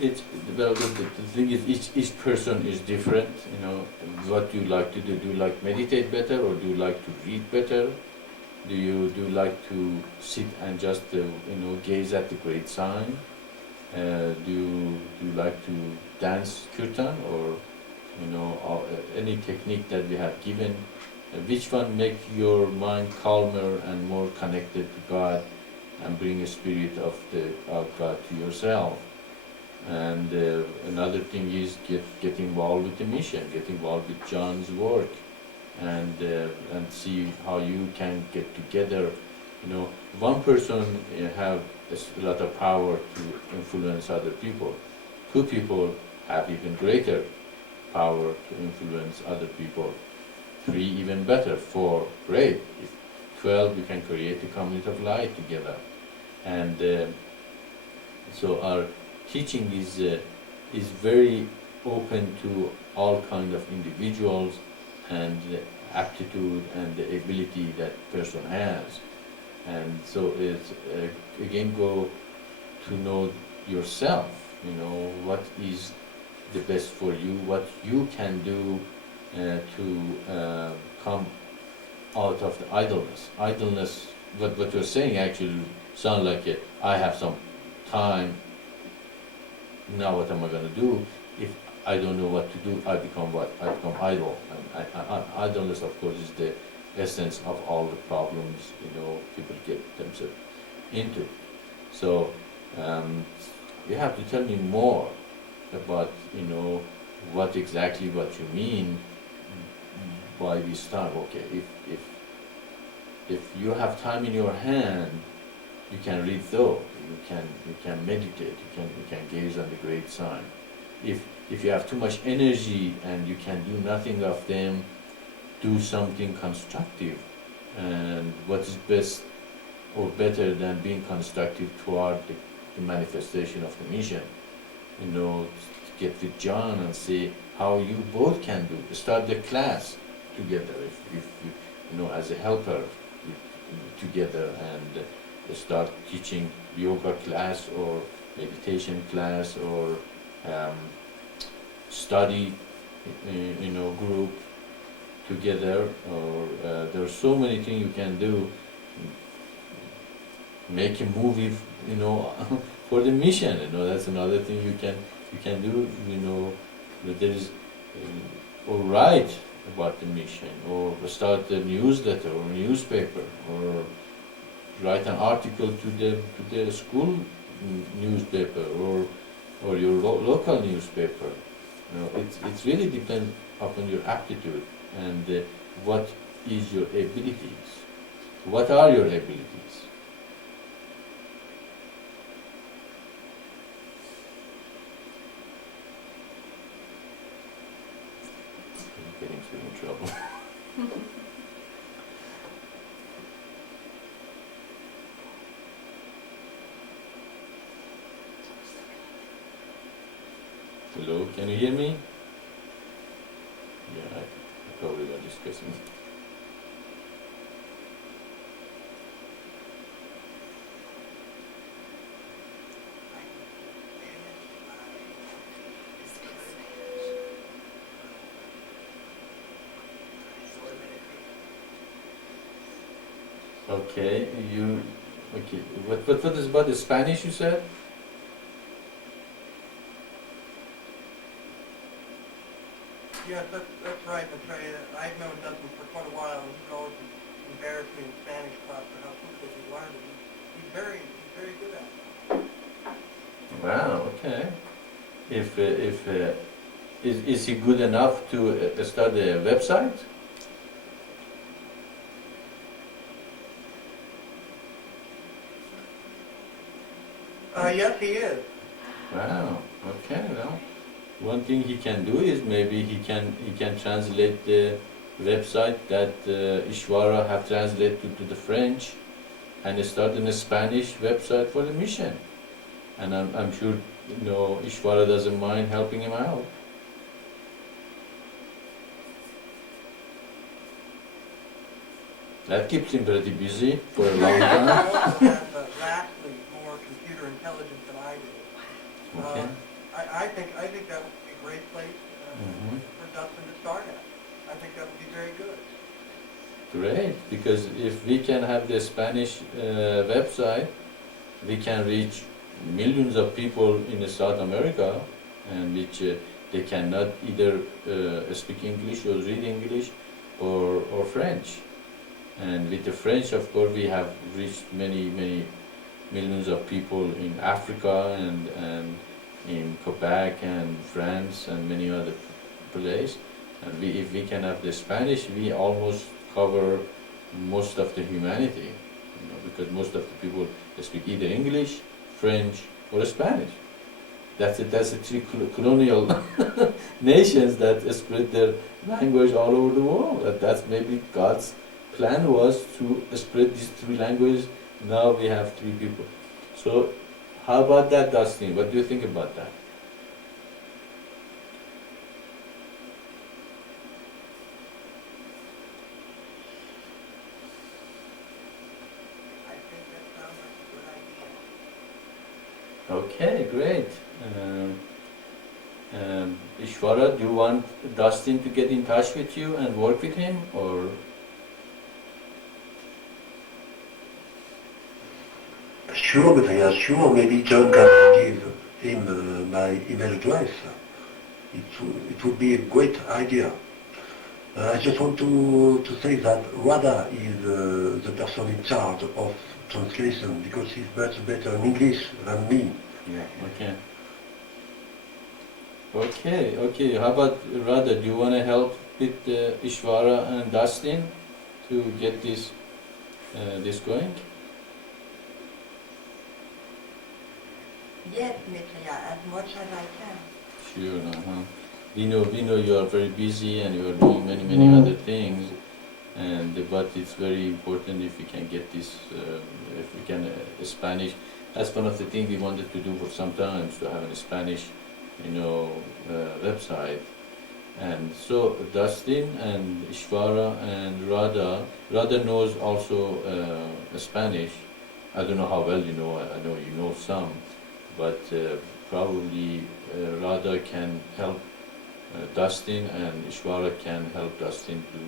it's well, the thing is, each person is different. You know, what do you like to do? Do you like meditate better, or do you like to read better? Do you like to sit and just gaze at the great sign? Do you like to dance kirtan, or any technique that we have given? Which one make your mind calmer and more connected to God, and bring a spirit of God to yourself? And another thing is get involved with the mission, get involved with John's work, and see how you can get together. One person have a lot of power to influence other people. Two people have even greater power to influence other people. 3 even better. 4 great. If 12, we can create a community of light together. And so our teaching is very open to all kind of individuals and the aptitude and the ability that person has. And so it's again go to know yourself. What is the best for you, what you can do to come out of the idleness. Idleness, what you're saying actually sounds like I have some time, now what am I going to do? If I don't know what to do, I become what? I become idle. And idleness, of course, is the essence of all the problems people get themselves into. So you have to tell me more about what exactly what you mean by this time. Okay, if you have time in your hand, you can read though, you can meditate, you can gaze on the great sign. If you have too much energy and you can do nothing of them, do something constructive. And what is best or better than being constructive toward the manifestation of the mission? Get with John and see how you both can do. Start the class together, if you as a helper together, and start teaching yoga class or meditation class or study group together, or there are so many things you can do. Make a movie, for the mission. That's another thing you can do. There is, or write about the mission, or start a newsletter or newspaper, or write an article to the school newspaper or your local newspaper. It's really depends upon your aptitude and what is your abilities. What are your abilities? I'm getting in trouble. Hello, can you hear me? Yeah, I probably are discussing. Okay, okay. What is about the Spanish you said? Yes, that's right, Maitreya. I've known Dustin for quite a while, and he would always embarrass me in Spanish class for how quickly he learned it. He's very good at it. Wow, okay. if is he good enough to start a website? Yes, he is. Wow. Okay. Well, one thing he can do is maybe he can translate the website that Ishwara have translated to the French, and start a Spanish website for the mission. And I'm sure Ishwara doesn't mind helping him out. That keeps him pretty busy for a long He time. also has vastly more computer intelligence than I do. Okay. I think that would be a great place Mhm. for Dustin to start at. I think that would be very good. Great, because if we can have the Spanish website, we can reach millions of people in South America, and which they cannot either speak English or read English or French. And with the French, of course, we have reached many millions of people in Africa and in Quebec and France and many other places. And if we can have the Spanish, we almost cover most of the humanity, because most of the people speak either English, French, or Spanish. That's the three colonial nations that spread their language all over the world. And that's maybe God's plan was to spread these three languages. Now we have three people. So how about that, Dustin? What do you think about that? I think that sounds like a good idea. Okay, great. Ishwara, do you want Dustin to get in touch with you and work with him, or? Sure, Maitreya, sure. Maybe John can give him my email address. It would be a great idea. I just want to say that Radha is the person in charge of translation because he's much better in English than me. Yeah, okay. Okay. How about Radha? Do you want to help with Ishwara and Dustin to get this going? Yes, Maitreya, as much as I can. Sure. We know you are very busy and you are doing many other things, but it's very important if we can get this, if we can Spanish. That's one of the things we wanted to do for some time, to have a Spanish, website. And so Dustin and Ishwara and Radha knows also Spanish. I don't know how well you know. I know you know some, but probably Radha can help Dustin, and Ishwara can help Dustin to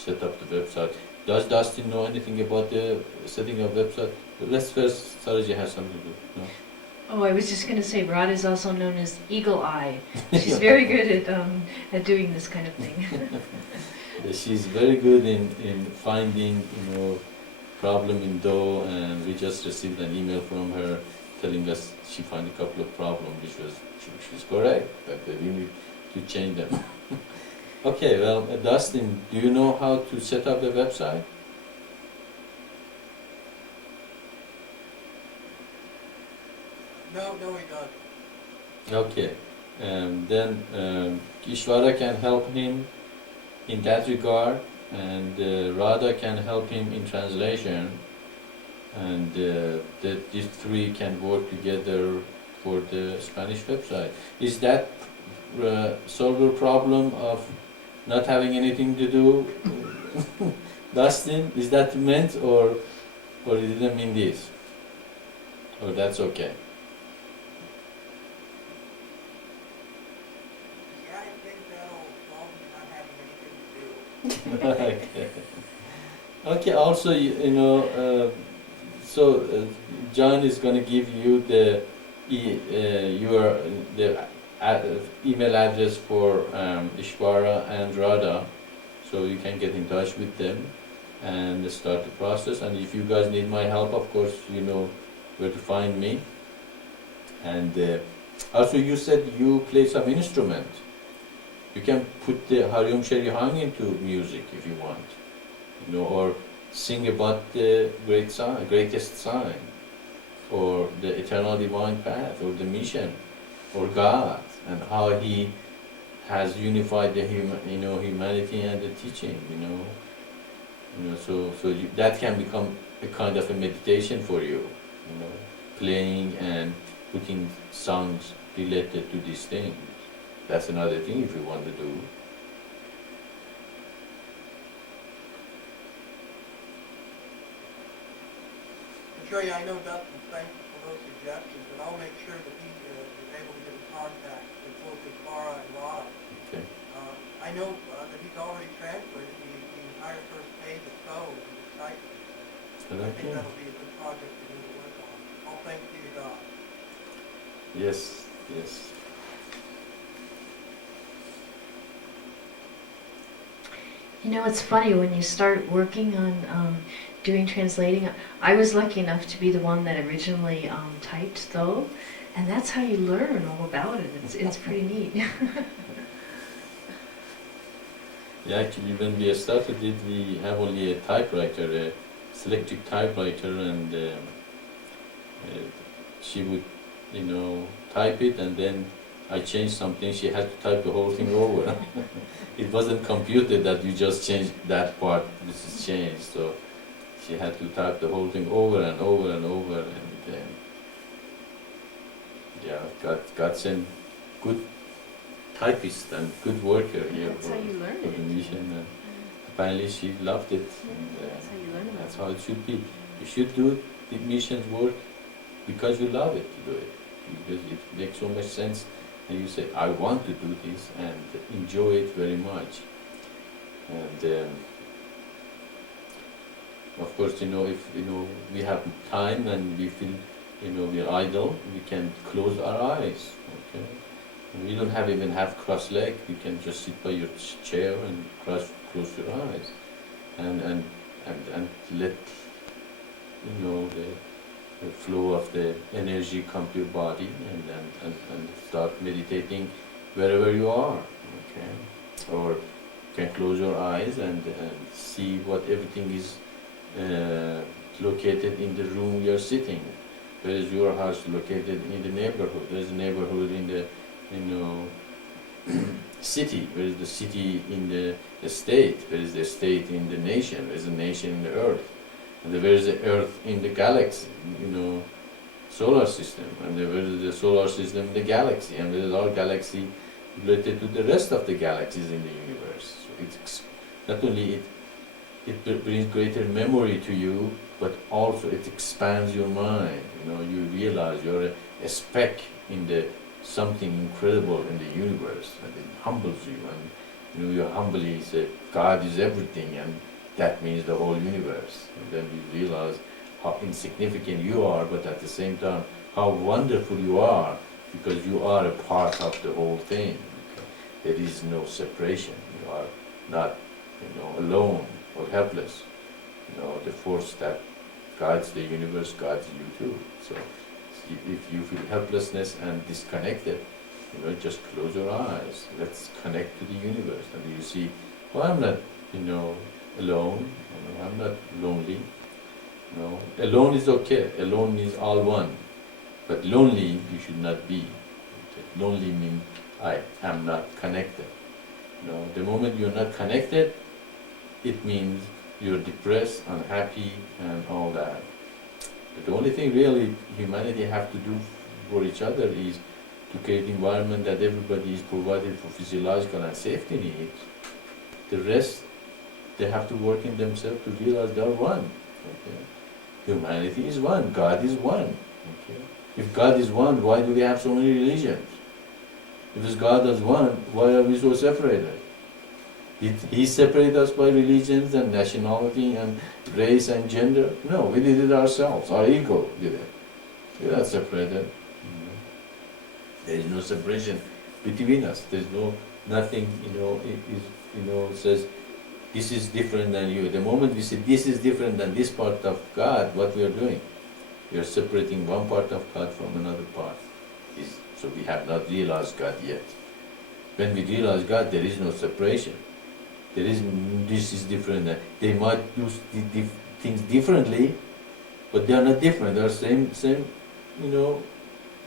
set up the website. Does Dustin know anything about the setting up website? Let's first, Saraji has something to do. No? Oh, I was just going to say, Rod is also known as Eagle Eye. She's very good at doing this kind of thing. She's very good in finding, problem in Doe, and we just received an email from her telling us she found a couple of problems, she's correct, but we need to change them. Okay, well, Dustin, do you know how to set up a website? No, he doesn't. Okay, then Ishvara can help him in that regard, and Radha can help him in translation, and these three can work together for the Spanish website. Is that solve your problem of not having anything to do, Dustin? Is that meant, or you didn't mean this? Or that's okay? Yeah, I think that'll solve me not having anything to do. Okay. Okay. Also, John is going to give you the email address for Ishwara and Radha, so you can get in touch with them and start the process. And if you guys need my help, of course, you know where to find me. And Also, you said you play some instrument. You can put the Hariom Sherihang into music if you want, or sing about the greatest sign, or the eternal divine path, or the mission, or God, and how He has unified the humanity and the teaching. That can become a kind of a meditation for you. Playing and putting songs related to these things. That's another thing if you want to do. Maitreya, I know Dustin, thank you for those suggestions, and I'll make sure that he is able to get in contact with both Clara and Rod. Okay. I know that he's already translated the entire first page of So into Cyprus. I think that'll be a good project for you to work on. All thanks be to God. Yes, yes. It's funny when you start working on doing translating. I was lucky enough to be the one that originally typed though, and that's how you learn all about it. It's pretty neat. Yeah, actually, when we started it, we have only a typewriter, a electric typewriter, and she would, type it, and then I changed something. She had to type the whole thing over. It wasn't computed that you just changed that part. This is changed, so she had to type the whole thing over and over and over, and God sent good typist and good worker here That's how you learn for the it. mission. And apparently she loved it. That's how you learn about That's how it should be. You should do the mission's work because you love it to do it. Because it makes so much sense, and you say, I want to do this and enjoy it very much. And of course, if we have time and we feel we're idle, we can close our eyes. Okay, and we don't even have cross leg. You can just sit by your chair and close your eyes, and let the flow of the energy come to your body, and start meditating wherever you are. Okay, or you can close your eyes and see what everything is located in the room you're sitting. Where is your house located in the neighborhood? There's a neighborhood in the city. Where is the city in the state? Where is the state in the nation? Where is the nation in the earth? And where is the earth in the galaxy? Solar system. And where is the solar system in the galaxy? And where is our galaxy related to the rest of the galaxies in the universe? So it's not only it brings greater memory to you, but also it expands your mind. You realize you're a speck in the something incredible in the universe, and it humbles you. And you humbly say, God is everything, and that means the whole universe. And then you realize how insignificant you are, but at the same time, how wonderful you are, because you are a part of the whole thing. There is no separation. You are not, alone or helpless. The force that guides the universe guides you too. So if you feel helplessness and disconnected, just close your eyes. Let's connect to the universe, and you see, well, I'm not, alone. I'm not lonely. Alone is okay. Alone means all one. But lonely, you should not be. Okay? Lonely means I am not connected. The moment you're not connected, it means you're depressed, unhappy, and all that. But the only thing really humanity have to do for each other is to create an environment that everybody is provided for physiological and safety needs. The rest, they have to work in themselves to realize they're one. Okay? Humanity is one, God is one. Okay? If God is one, why do we have so many religions? If God is one, why are we so separated? Did He separate us by religions and nationality and race and gender? No, we did it ourselves. Our ego did it. We're not separated. There is no separation between us. There's nothing, says this is different than you. The moment we say this is different than this part of God, what we are doing? We are separating one part of God from another part. It's So we have not realized God yet. When we realize God, there is no separation. There is, this is different. They might do things differently, but they are not different. They are same,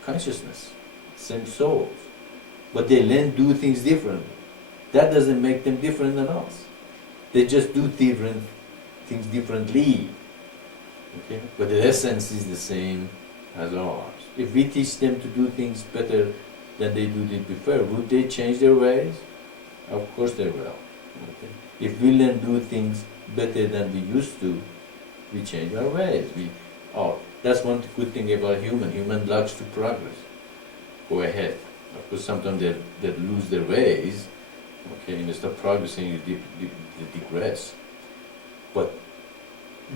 consciousness, same souls. But they learn do things differently. That doesn't make them different than us. They just do different things differently. Okay? But the essence is the same as ours. If we teach them to do things better than they did it before, would they change their ways? Of course they will. Okay? If we learn to do things better than we used to, we change our ways. That's one good thing about human. Human likes to progress, go ahead. Of course, sometimes they lose their ways. Okay, instead of progressing, you digress. But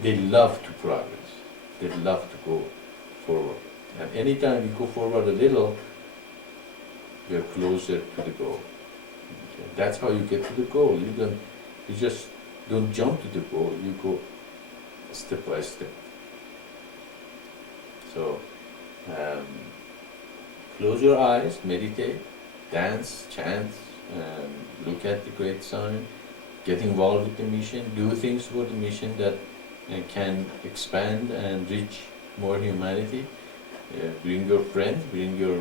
they love to progress. They love to go forward. And anytime you go forward a little, you're closer to the goal. Okay? That's how you get to the goal. You just don't jump to the goal. You go step by step. So, close your eyes, meditate, dance, chant, look at the great sign, get involved with the mission, do things for the mission that can expand and reach more humanity. Bring your friends, bring your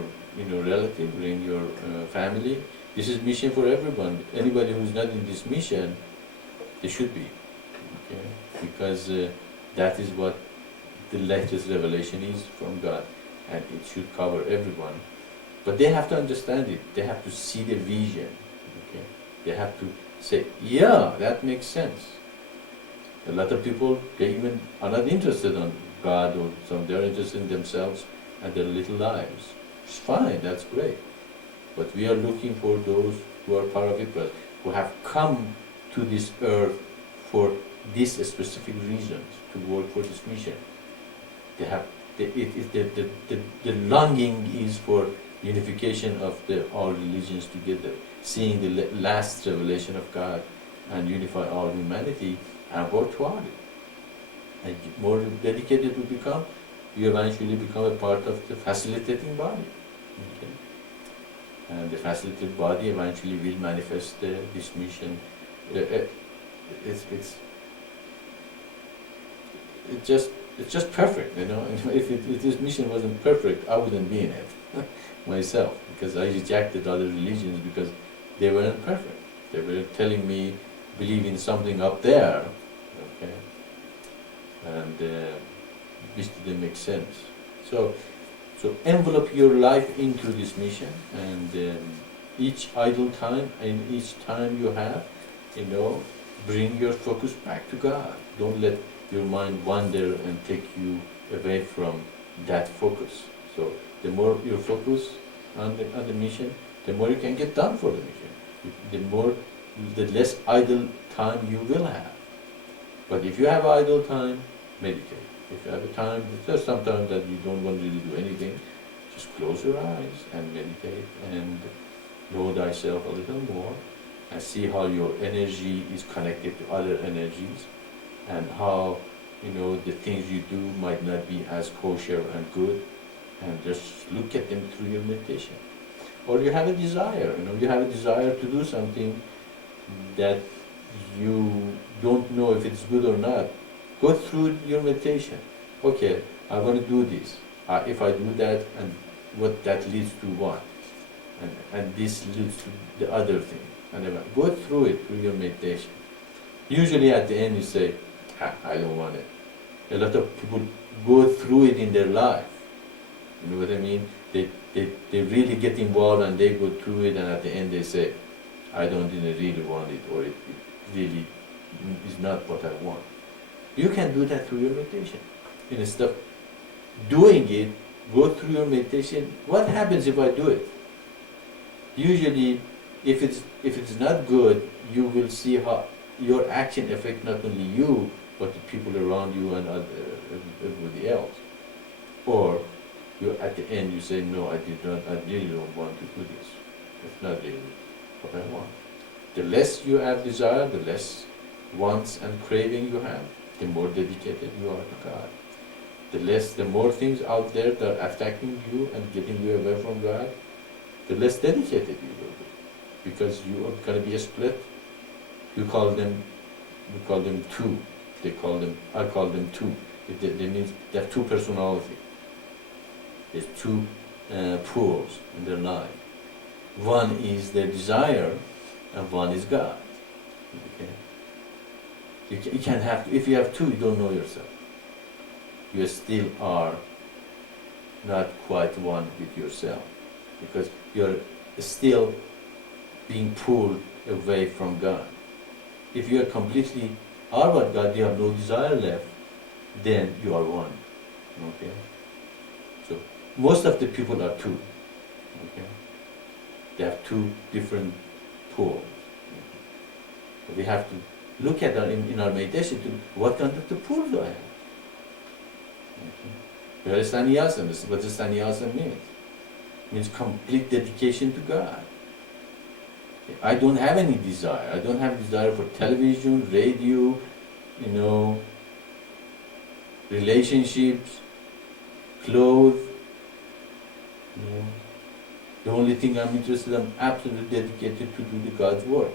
relative, bring your family. This is mission for everyone. Anybody who's not in this mission, they should be, okay? Because that is what the latest revelation is from God, and it should cover everyone. But they have to understand it. They have to see the vision. Okay? They have to say, yeah, that makes sense. A lot of people, they even are not interested in God or some. They're interested in themselves and their little lives. It's fine, that's great. But we are looking for those who are part of it, who have come to this earth for these specific reasons, to work for this mission. They have the longing is for unification of all religions together, seeing the last revelation of God and unify all humanity and work toward it. And the more dedicated you become, you eventually become a part of the facilitating body. Okay? And the facilitated body eventually will manifest this mission. It's just perfect, If this mission wasn't perfect, I wouldn't be in it myself, because I rejected other religions because they weren't perfect. They were telling me believe in something up there, okay, and which didn't make sense. So envelope your life into this mission, and each idle time and each time you have, bring your focus back to God. Don't let your mind wander and take you away from that focus. So the more you focus on the mission, the more you can get done for the mission. The less idle time you will have. But if you have idle time, meditate. If you have a time, there's sometimes that you don't want to really do anything, just close your eyes and meditate and know thyself a little more and see how your energy is connected to other energies, and how the things you do might not be as kosher and good, and just look at them through your meditation. Or you have a desire, you have a desire to do something that you don't know if it's good or not. Go through your meditation. Okay, I want to do this. If I do that, and what that leads to what? And this leads to the other thing. And go through it through your meditation. Usually at the end you say, I don't want it. A lot of people go through it in their life. You know what I mean? They really get involved and they go through it, and at the end they say, I don't really want it, or it really is not what I want. You can do that through your meditation. Instead of doing it, go through your meditation. What happens if I do it? Usually, if it's not good, you will see how your action affects not only you, but the people around you and everybody else. Or at the end you say, no, I really don't want to do this. It's not really what I want. The less you have desire, the less wants and craving you have, the more dedicated you are to God. The more things out there that are attacking you and getting you away from God, the less dedicated you will be. Because you are going to be a split. We call them two. I call them two. They means they have two personality. There's two poles in their life. One is their desire, and one is God. Okay? You can't have. If you have two, you don't know yourself. You still are not quite one with yourself, because you're still being pulled away from God. If you are completely are what God, you have no desire left, then you are one. Okay? So most of the people are two. Okay? They have two different poles. So we have to look at our, in our meditation to what kind of the pool do I have? Okay? Where is sannyasa? What does sannyasa mean? It means complete dedication to God. I don't have any desire. I don't have desire for television, radio, relationships, clothes. The only thing I'm interested in, I'm absolutely dedicated to do the God's work.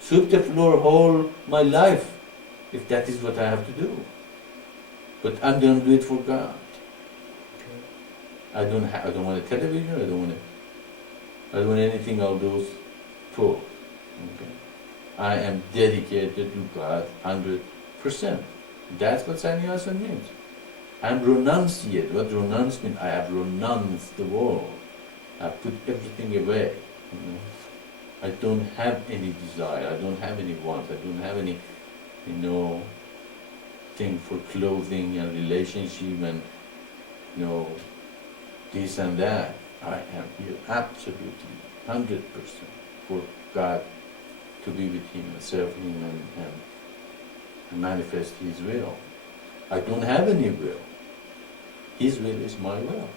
Sweep the floor whole my life, if that is what I have to do. But I'm going to do it for God. I don't want a television. I don't want anything of those poor. Okay? I am dedicated to God 100%. That's what sannyasa means. I'm renunciate. What renounce means? I have renounced the world. I put everything away. I don't have any desire. I don't have any wants. I don't have any, thing for clothing and relationship and, this and that. I am here absolutely 100% for God, to be with Him and serve Him and manifest His will. I don't have any will. His will is my will.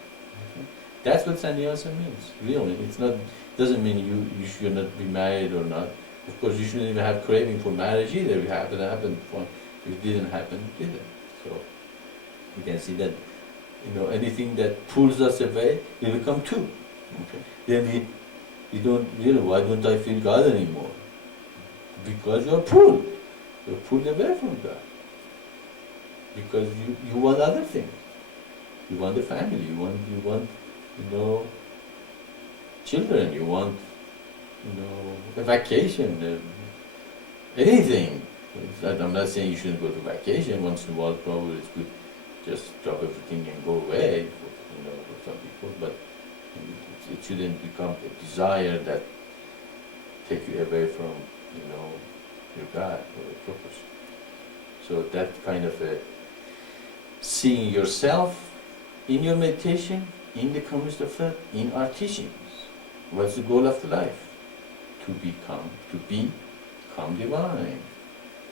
Okay? That's what sannyasa means, really. It's not, doesn't mean you should not be married or not. Of course, you shouldn't even have craving for marriage either. If it happened, fine. If it didn't happen, it didn't. So you can see that, anything that pulls us away, we become two. Okay? Then we don't really, why don't I feel God anymore? Because you're pulled. You're pulled away from God. Because you want other things. You want the family, you want children, you want, a vacation, anything. I'm not saying you shouldn't go to vacation once in a while. Probably it's good, just drop everything and go away, for some people. But it shouldn't become a desire that take you away from, your God or your purpose. So that kind of seeing yourself in your meditation, in the communist of in our teachings. What's the goal of the life? To become divine.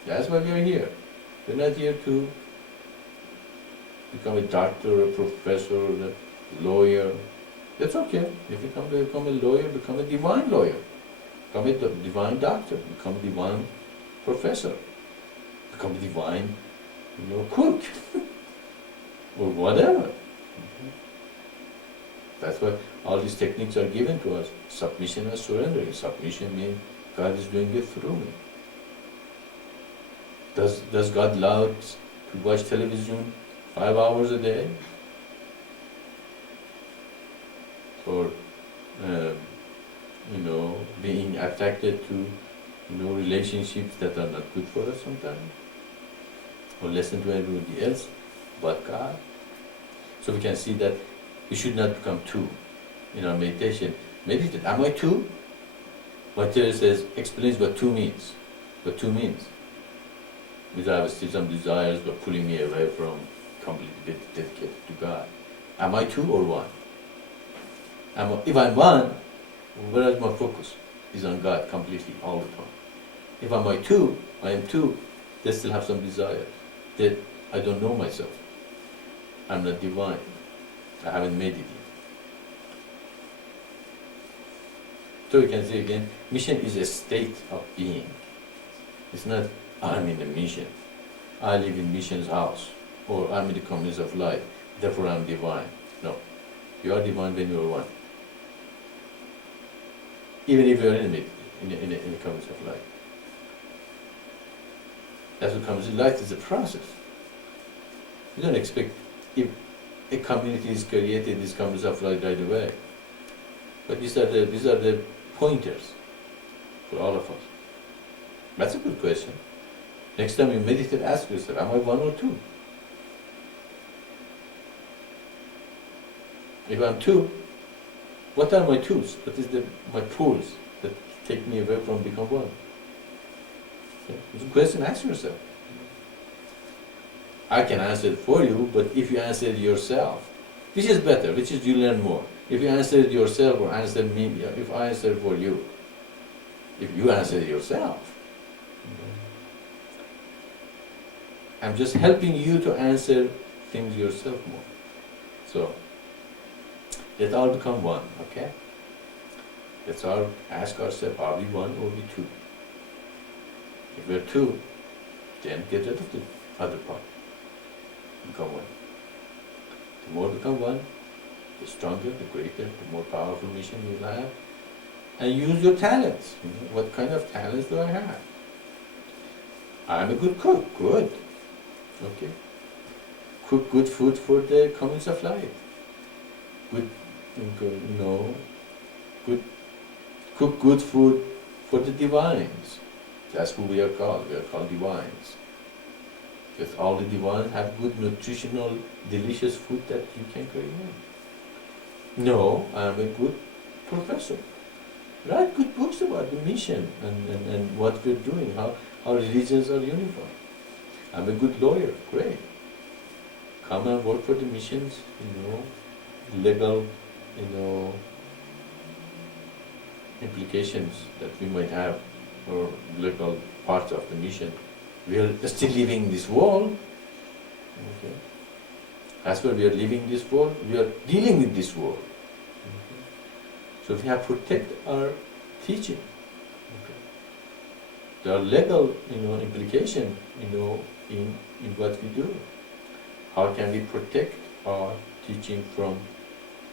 That's why we are here. We're not here to become a doctor, a professor, a lawyer. That's okay. If you become a lawyer, become a divine lawyer. Become a divine doctor. Become a divine professor. Become a divine, cook. Or whatever. That's why all these techniques are given to us. Submission and surrendering. Submission means God is doing it through me. Does God love to watch television 5 hours a day? Or, being attracted to, relationships that are not good for us sometimes? Or listen to everybody else but God? So we can see that we should not become two in our meditation. Meditate. Am I two? Maitreya explains what two means. What two means. Because I have still some desires but pulling me away from completely dedicated to God. Am I two or one? If I'm one, where is my focus? Is on God completely all the time. If I am two, they still have some desires. That I don't know myself. I'm not divine. I haven't made it yet. So you can say again, mission is a state of being. It's not, I'm in the mission. I live in mission's house. Or I'm in the community of life. Therefore I'm divine. No. You are divine when you are one. even if you're in the comments of light. That's what comes in light is a process. You don't expect if a community is created, this comes of light right away. But these are the pointers for all of us. That's a good question. Next time you meditate, ask yourself, am I one or two? If I'm two, what are my twos? What is my pulls that take me away from become one? Okay. It's a question, ask yourself. I can answer it for you, but if you answer it yourself, which is better, which is you learn more. If you answer it yourself or answer me, if I answer for you, if you answer it yourself, I'm just helping you to answer things yourself more. So, let's all become one, okay? Let's all ask ourselves, are we one or we two? If we're two, then get rid of the other part. Become one. The more become one, the stronger, the greater, the more powerful mission you'll have. And use your talents. What kind of talents do I have? I'm a good cook. Good. Okay. Cook good food for the comings of light. Good, no. Good. Cook good food for the divines. That's who we are called. We are called divines. Because all the divines have good, nutritional, delicious food that you can create. No, I'm a good professor. Write good books about the mission and what we're doing, how religions are unified. I'm a good lawyer, great. Come and work for the missions, legal, implications that we might have, or legal parts of the mission. We are still living in this world. Okay. As well, we are living this world, we are dealing with this world. Okay. So we have to protect our teaching. Okay. There are legal, implications, in what we do. How can we protect our teaching from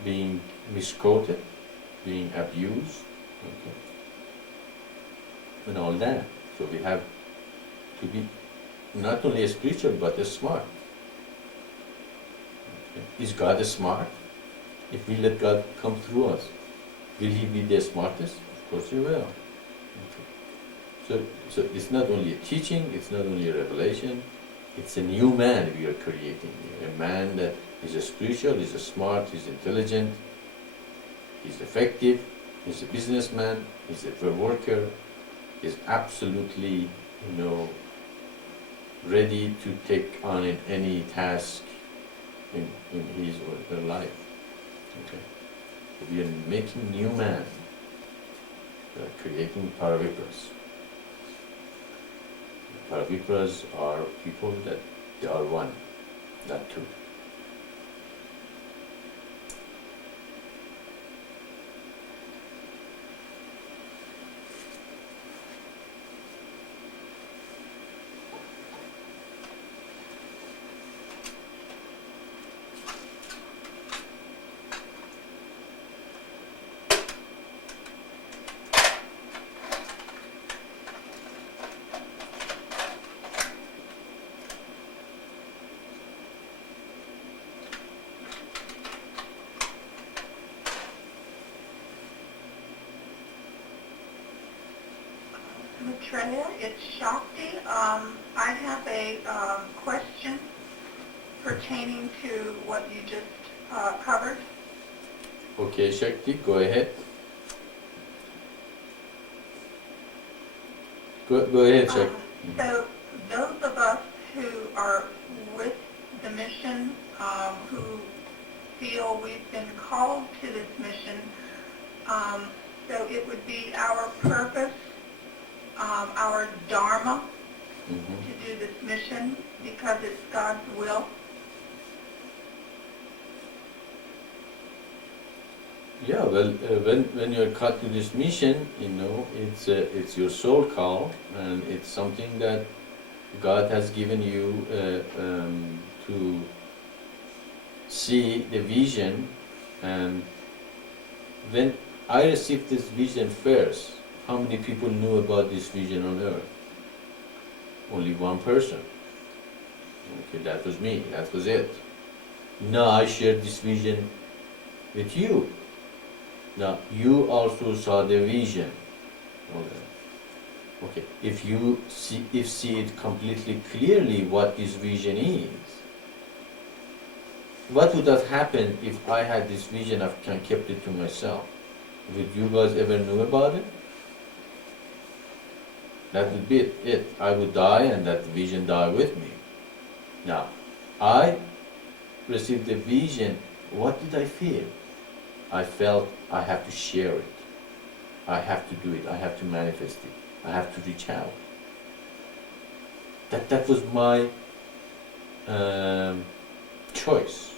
being misquoted, being abused, okay, and all that? So we have to be not only spiritual but smart. Okay. Is God smart? If we let God come through us, will He be the smartest? Of course He will. Okay. So it's not only a teaching, it's not only a revelation, it's a new man we are creating. A man that is spiritual, is smart, is intelligent, is effective, is a businessman, is a worker, is absolutely, ready to take on any task in his or her life. Okay. So we are making new man. We are creating paravipras. Paravipras are people that they are one, not two. Maitreya, it's Shakti. I have a question pertaining to what you just covered. Okay, Shakti, go ahead. Go ahead, Shakti. So those of us who are with the mission, who feel we've been called to this mission, so it would be our purpose, our dharma, to do this mission because it's God's will. Yeah, well, when you're called to this mission, it's your soul call, and it's something that God has given you to see the vision. And when I received this vision first, how many people knew about this vision on earth? Only one person. Okay, that was me, that was it. Now I shared this vision with you. Now you also saw the vision. Okay, if you see it completely clearly what this vision is, what would have happened if I had this vision and kept it to myself? Would you guys ever know about it? That would be it. I would die and that vision die with me. Now, I received the vision. What did I feel? I felt I have to share it. I have to do it. I have to manifest it. I have to reach out. That was my choice.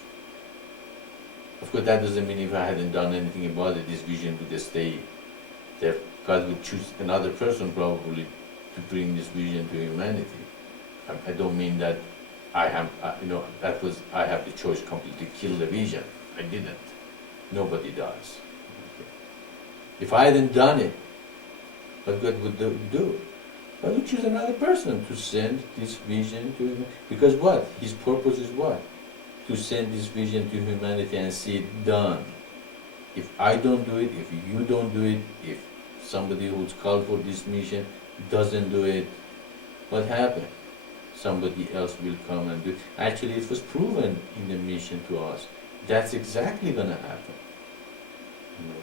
Of course, that doesn't mean if I hadn't done anything about it, this vision would stay there. God would choose another person probably to bring this vision to humanity. I don't mean that I have the choice completely kill the vision. I didn't. Nobody does. Okay. If I hadn't done it, what God would do? God would choose another person to send this vision to humanity. Because what? His purpose is what? To send this vision to humanity and see it done. If I don't do it, if you don't do it, if somebody who's called for this mission doesn't do it, what happened? Somebody else will come and do it. Actually, it was proven in the mission to us. That's exactly going to happen. You know,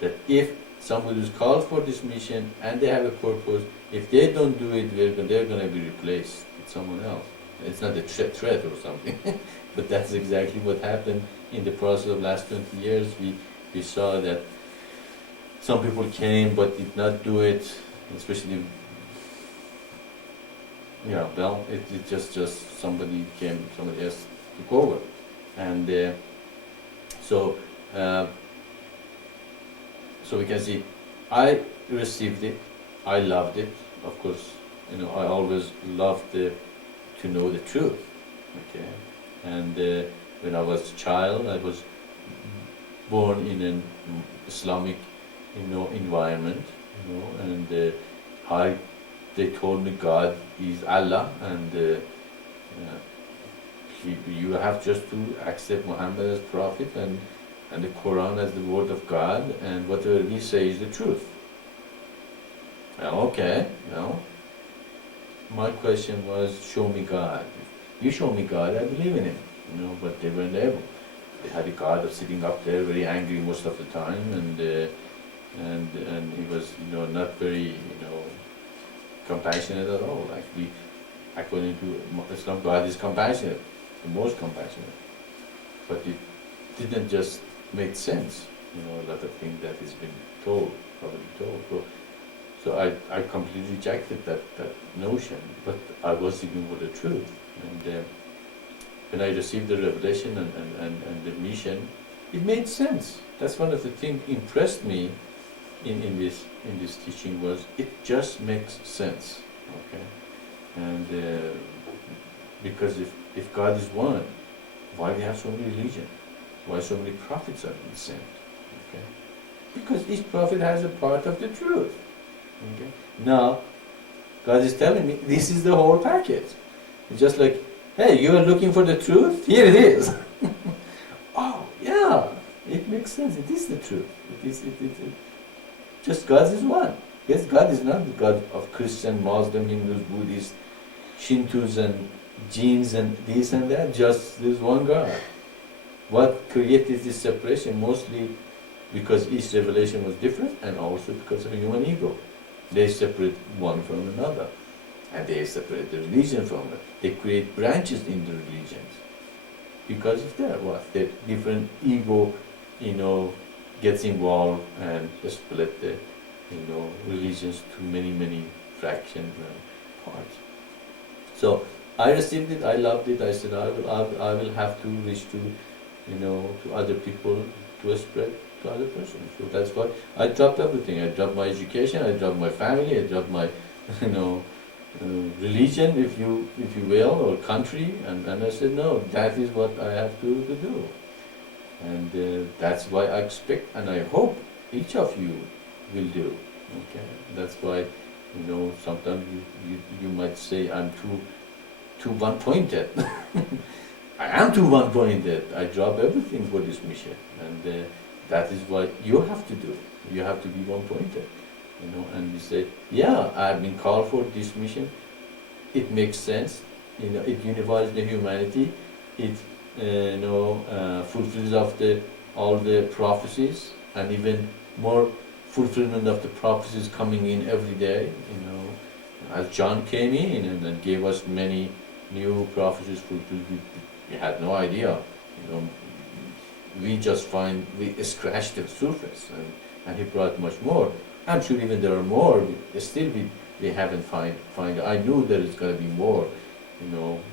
that if somebody is called for this mission and they have a purpose, if they don't do it, they're going to be replaced with someone else. It's not a threat or something, but that's exactly what happened in the process of last 20 years. We saw that some people came but did not do it, especially, it just somebody came, somebody else took over. And so we can see, I received it, I loved it, of course, I always loved to know the truth, okay? And when I was a child, I was born in an Islamic, environment, and they told me God is Allah, and you have just to accept Muhammad as prophet and the Quran as the word of God, and whatever we say is the truth. Well, okay, my question was, show me God. If you show me God, I believe in him, but they weren't able. They had a God sitting up there, very angry most of the time, and he was, not very, compassionate at all. Actually, according to Islam, God is compassionate, the most compassionate. But it didn't just make sense, a lot of things that has been probably told. So I completely rejected that notion, but I was seeking for the truth. And when I received the revelation and the mission, it made sense. That's one of the things impressed me in this teaching was it just makes sense. Okay, and because if God is one, why we have so many religions? Why so many prophets are being sent? Okay, because each prophet has a part of the truth. Okay, now God is telling me this is the whole package. It's just like, hey, you are looking for the truth? Here it is. Oh, yeah, it makes sense. It is the truth. Just God is one. Yes, God is not the God of Christian, Muslim, Hindus, Buddhists, Shintos and Jains and this and that. Just there's one God. What created this separation? Mostly because each revelation was different and also because of human ego. They separate one from another. And they separate the religion from it. They create branches in the religions. Because of that, the different ego, gets involved and split the, religions to many fractions and parts. So I received it, I loved it, I said I will have to reach to, to other people, to spread to other persons. So that's why I dropped everything. I dropped my education, I dropped my family, I dropped my, religion, if you will, or country, and I said, no, that is what I have to do. And that's why I expect and I hope each of you will do. Okay, that's why, sometimes you might say I'm too one-pointed. I am too one-pointed. I drop everything for this mission, and that is what you have to do. You have to be one-pointed, And you say, yeah, I've been called for this mission. It makes sense. It unifies the humanity. It fulfills of all the prophecies, and even more fulfillment of the prophecies coming in every day. As John came in and then gave us many new prophecies fulfilled, we had no idea. We just we scratched the surface, and he brought much more. I'm sure even there are more. Still, we haven't find. I knew there is going to be more,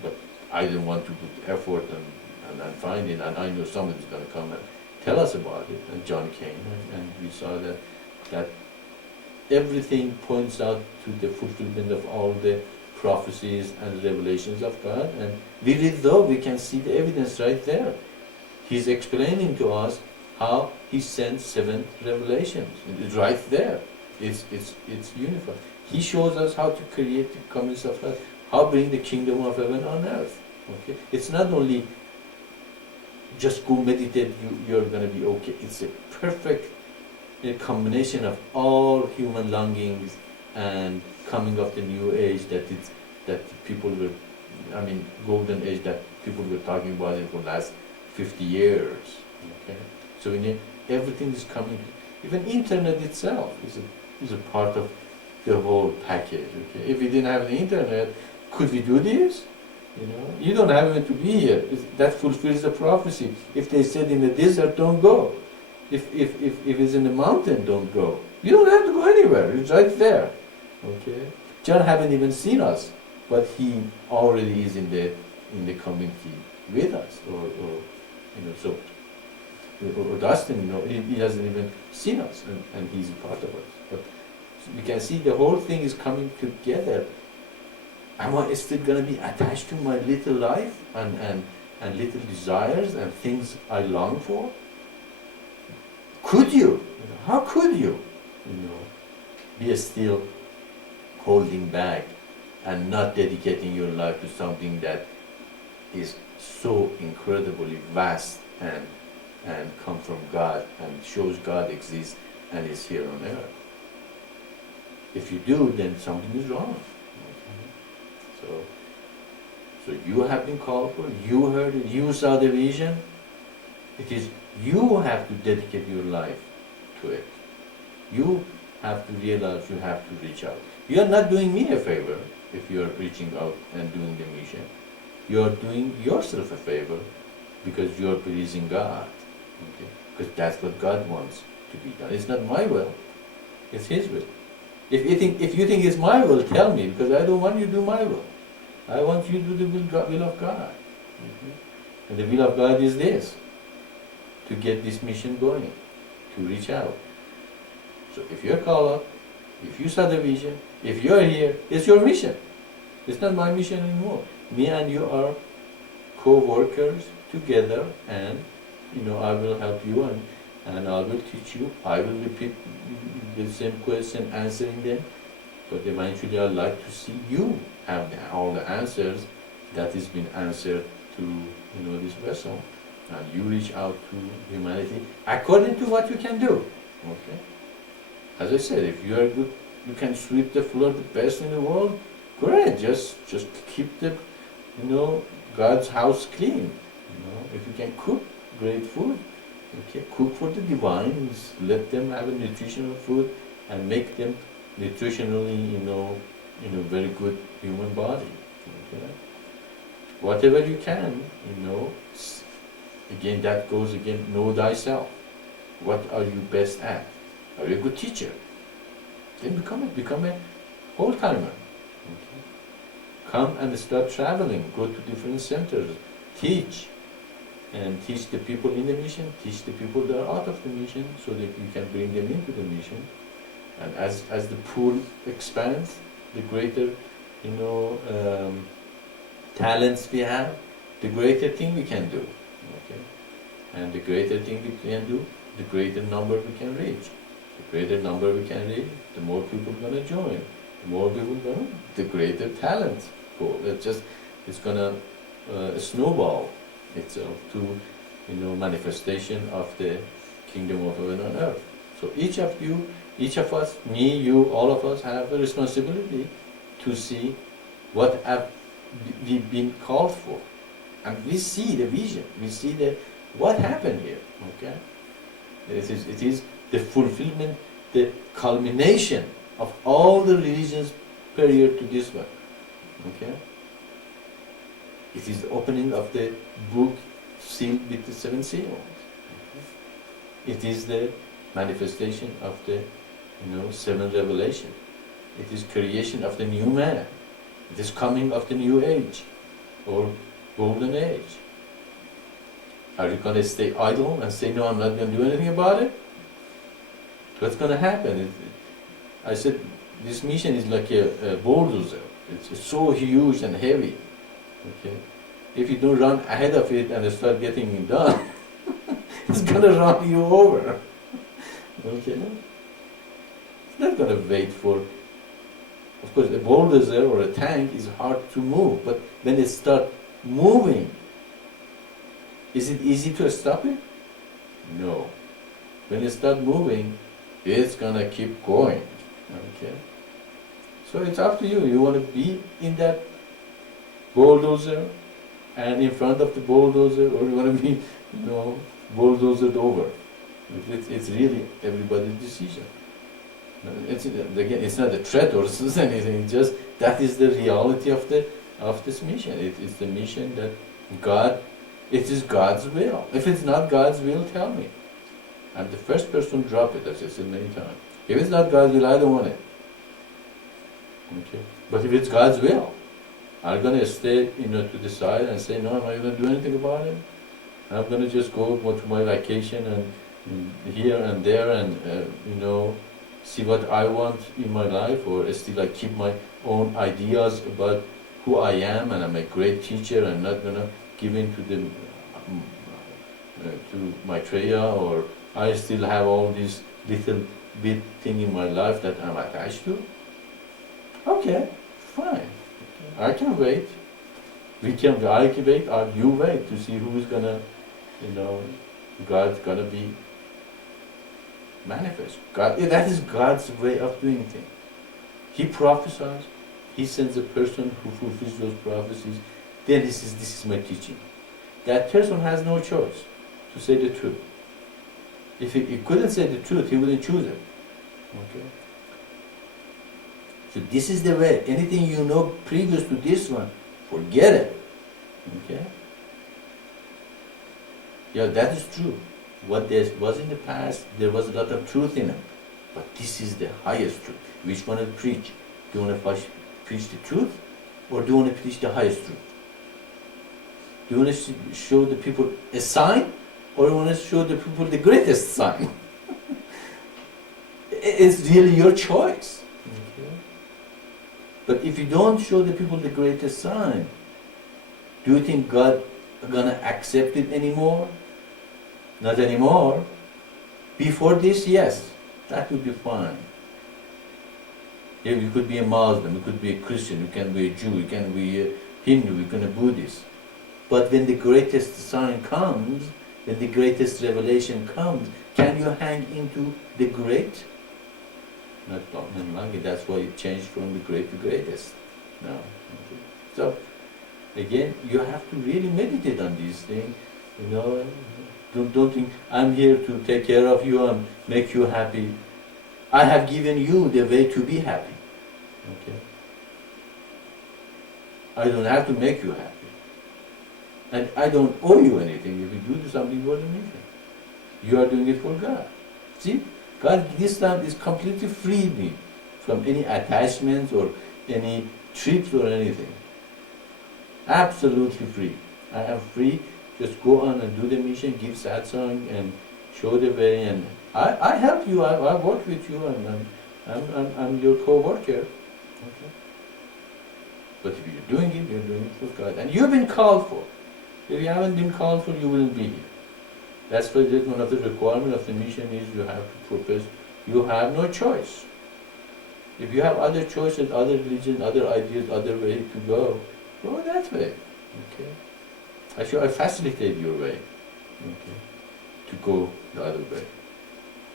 but I didn't want to put effort and find it. And I know somebody's going to come and tell us about it. And John came, and we saw that everything points out to the fulfillment of all the prophecies and revelations of God. And we read though, we can see the evidence right there. He's explaining to us how he sent 7 revelations. It's right there. It's unified. He shows us how to create the community of God, how bring the kingdom of heaven on earth. Okay? It's not only just go meditate, you're going to be okay. It's a perfect combination of all human longings and coming of the new age that people were, golden age that people were talking about it for the last 50 years. Okay? So everything is coming. Even internet itself is a part of the whole package. Okay? If we didn't have the internet, could we do this? You don't have it to be here. That fulfills the prophecy. If they said in the desert, don't go. If it's in the mountain, don't go. You don't have to go anywhere. It's right there. Okay. John haven't even seen us, but he already is in the community with us. So Augustine, he hasn't even seen us, and he's a part of us. But we can see the whole thing is coming together. Am I still going to be attached to my little life and little desires and things I long for? Could you? How could you? Be still holding back and not dedicating your life to something that is so incredibly vast and come from God and shows God exists and is here on earth. If you do, then something is wrong. So you have been called for, you heard it, you saw the vision. It is you have to dedicate your life to it. You have to realize you have to reach out. You are not doing me a favor if you are reaching out and doing the mission. You are doing yourself a favor because you are pleasing God. Okay? Because that's what God wants to be done. It's not my will, it's His will. If you think it's my will, tell me, because I don't want you to do my will. I want you to do the will of God. Okay? And the will of God is this, to get this mission going, to reach out. So if you're called up, if you saw the vision, if you're here, it's your mission. It's not my mission anymore. Me and you are co-workers together, and I will help you and I will teach you. I will repeat the same question, answering them. But eventually I'd like to see you have all the answers that has been answered to this vessel. And you reach out to humanity according to what you can do. Okay? As I said, if you are good, you can sweep the floor the best in the world, great. Just keep the God's house clean. If you can cook great food, okay, cook for the divines, let them have a nutritional food and make them nutritionally, very good human body. Okay? Whatever you can, again that goes again, know thyself. What are you best at? Are you a good teacher? Then become a whole-timer. Okay? Come and start traveling, go to different centers, teach, and teach the people in the mission, teach the people that are out of the mission, so that you can bring them into the mission. And as the pool expands, the greater, talents we have, the greater thing we can do. Okay? And the greater thing we can do, the greater number we can reach. The greater number we can reach, the more people are going to join. The more people go, the greater talent pool. It's going to snowball itself to, manifestation of the kingdom of heaven on earth. So each of you, each of us, me, you, all of us have a responsibility to see what have we've been called for. And we see the vision, we see what happened here, okay? It is the fulfillment, the culmination of all the religions prior to this one, okay? It is the opening of the book sealed with the 7 seals. Okay? It is the manifestation of the, 7 revelation. It is creation of the new man. It is coming of the new age, or golden age. Are you going to stay idle and say, no, I'm not going to do anything about it? What's going to happen? I said, this mission is like a bulldozer. It's so huge and heavy. Okay? If you don't run ahead of it and start getting it done, it's going to run you over. Okay? It's not going to wait for... Of course, a bulldozer or a tank is hard to move, but when it starts moving, is it easy to stop it? No. When it starts moving, it's going to keep going. Okay? So it's up to you. You want to be in that bulldozer and in front of the bulldozer, or you want to be, bulldozered over. It's really everybody's decision. It's not a threat or anything. Just that is the reality of this mission. It's the mission that God. It is God's will. If it's not God's will, tell me. I'm the first person to drop it, as I said many times. If it's not God's will, I don't want it. Okay. But if it's God's will, I'm going to stay, to the side and say, no, I'm not going to do anything about it. I'm going to just go to my vacation and here and there and, see what I want in my life, or still I keep my own ideas about who I am, and I'm a great teacher. I'm not going to give in to the to Maitreya, or I still have all this little bit thing in my life that I'm attached to. Okay, fine. I can wait. I can wait, or you wait to see who's gonna, God's gonna be manifest. God, that is God's way of doing things. He prophesies, He sends a person who fulfills those prophecies, then this is my teaching. That person has no choice to say the truth. If he couldn't say the truth, he wouldn't choose it. Okay? So this is the way. Anything you know previous to this one, forget it. Okay? Yeah, that is true. What there was in the past, there was a lot of truth in it. But this is the highest truth. Which one to preach? Do you want to preach the truth, or do you want to preach the highest truth? Do you want to show the people a sign, or do you want to show the people the greatest sign? It's really your choice. Okay. But if you don't show the people the greatest sign, do you think God is going to accept it anymore? Not anymore. Before this, yes, that would be fine. Yeah, you could be a Muslim, you could be a Christian, you can be a Jew, you can be a Hindu, you can be a Buddhist. But when the greatest sign comes, when the greatest revelation comes, can you hang into the great? Not longer. That's why it changed from the great to greatest. No. Okay. So, again, you have to really meditate on these things. Don't think, I'm here to take care of you and make you happy. I have given you the way to be happy. Okay? I don't have to make you happy. And I don't owe you anything if you do something for the mission. You are doing it for God. See? God this time is completely freed me from any attachments or any trips or anything. Absolutely free. I am free. Just go on and do the mission, give satsang and show the way, and I help you, I work with you, and I'm your co-worker. Okay? But if you're doing it for God. And you've been called for. If you haven't been called for, you wouldn't be here. That's why one of the requirements of the mission is you have to profess, you have no choice. If you have other choices, other religion, other ideas, other way to go that way. Okay. Actually, I facilitate your way. Okay. To go the other way.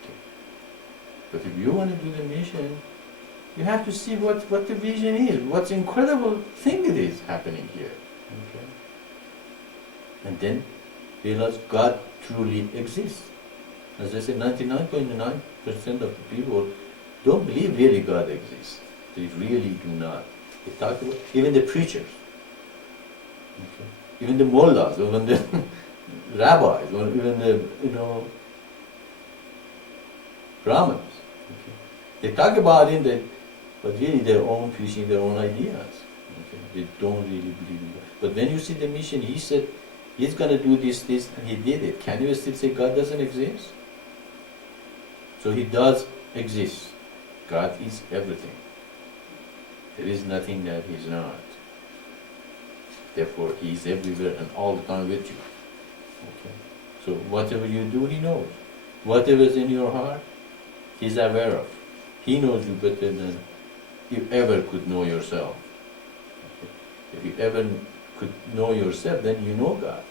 Okay. But if you want to do the mission, you have to see what the vision is, what incredible thing it is happening here. Okay. And then realize God truly exists. As I said, 99.9% of the people don't believe really God exists. They really do not. They talk about, even the preachers, okay, even the mullahs, even the rabbis, or even the, brahmins. Okay. They talk about it, but really their own preaching, their own ideas. Okay. They don't really believe in God. But when you see the mission, he said, he's going to do this, and he did it. Can you still say God doesn't exist? So he does exist. God is everything. There is nothing that he's not. Therefore, he is everywhere and all the time with you. Okay? So whatever you do, he knows. Whatever is in your heart, he's aware of. He knows you better than you ever could know yourself. Okay? If you ever could know yourself, then you know God.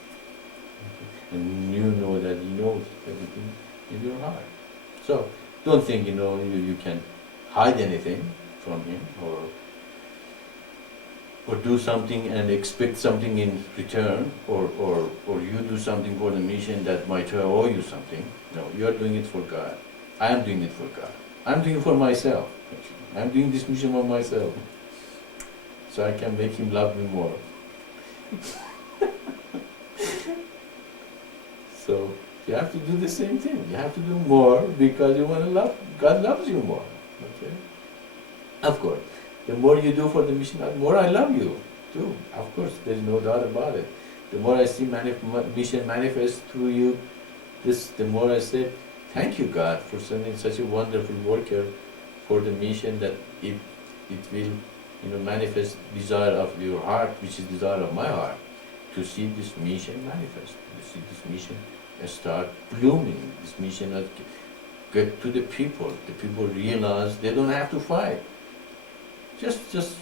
Okay? And you know that he knows everything in your heart. So don't think you can hide anything from him or do something and expect something in return, or you do something for the mission that might owe you something. No, you are doing it for God. I am doing it for God. I'm doing it for myself. Actually. I'm doing this mission for myself, so I can make him love me more. So you have to do the same thing. You have to do more because you want to love. God loves you more. Okay. Of course, the more you do for the mission, the more I love you too. Of course, there's no doubt about it. The more I see mission manifest through you, the more I say, thank you, God, for sending such a wonderful worker for the mission, that it will manifest desire of your heart, which is desire of my heart, to see this mission manifest, to see this mission start blooming. This mission get to the people. The people realize they don't have to fight. Just this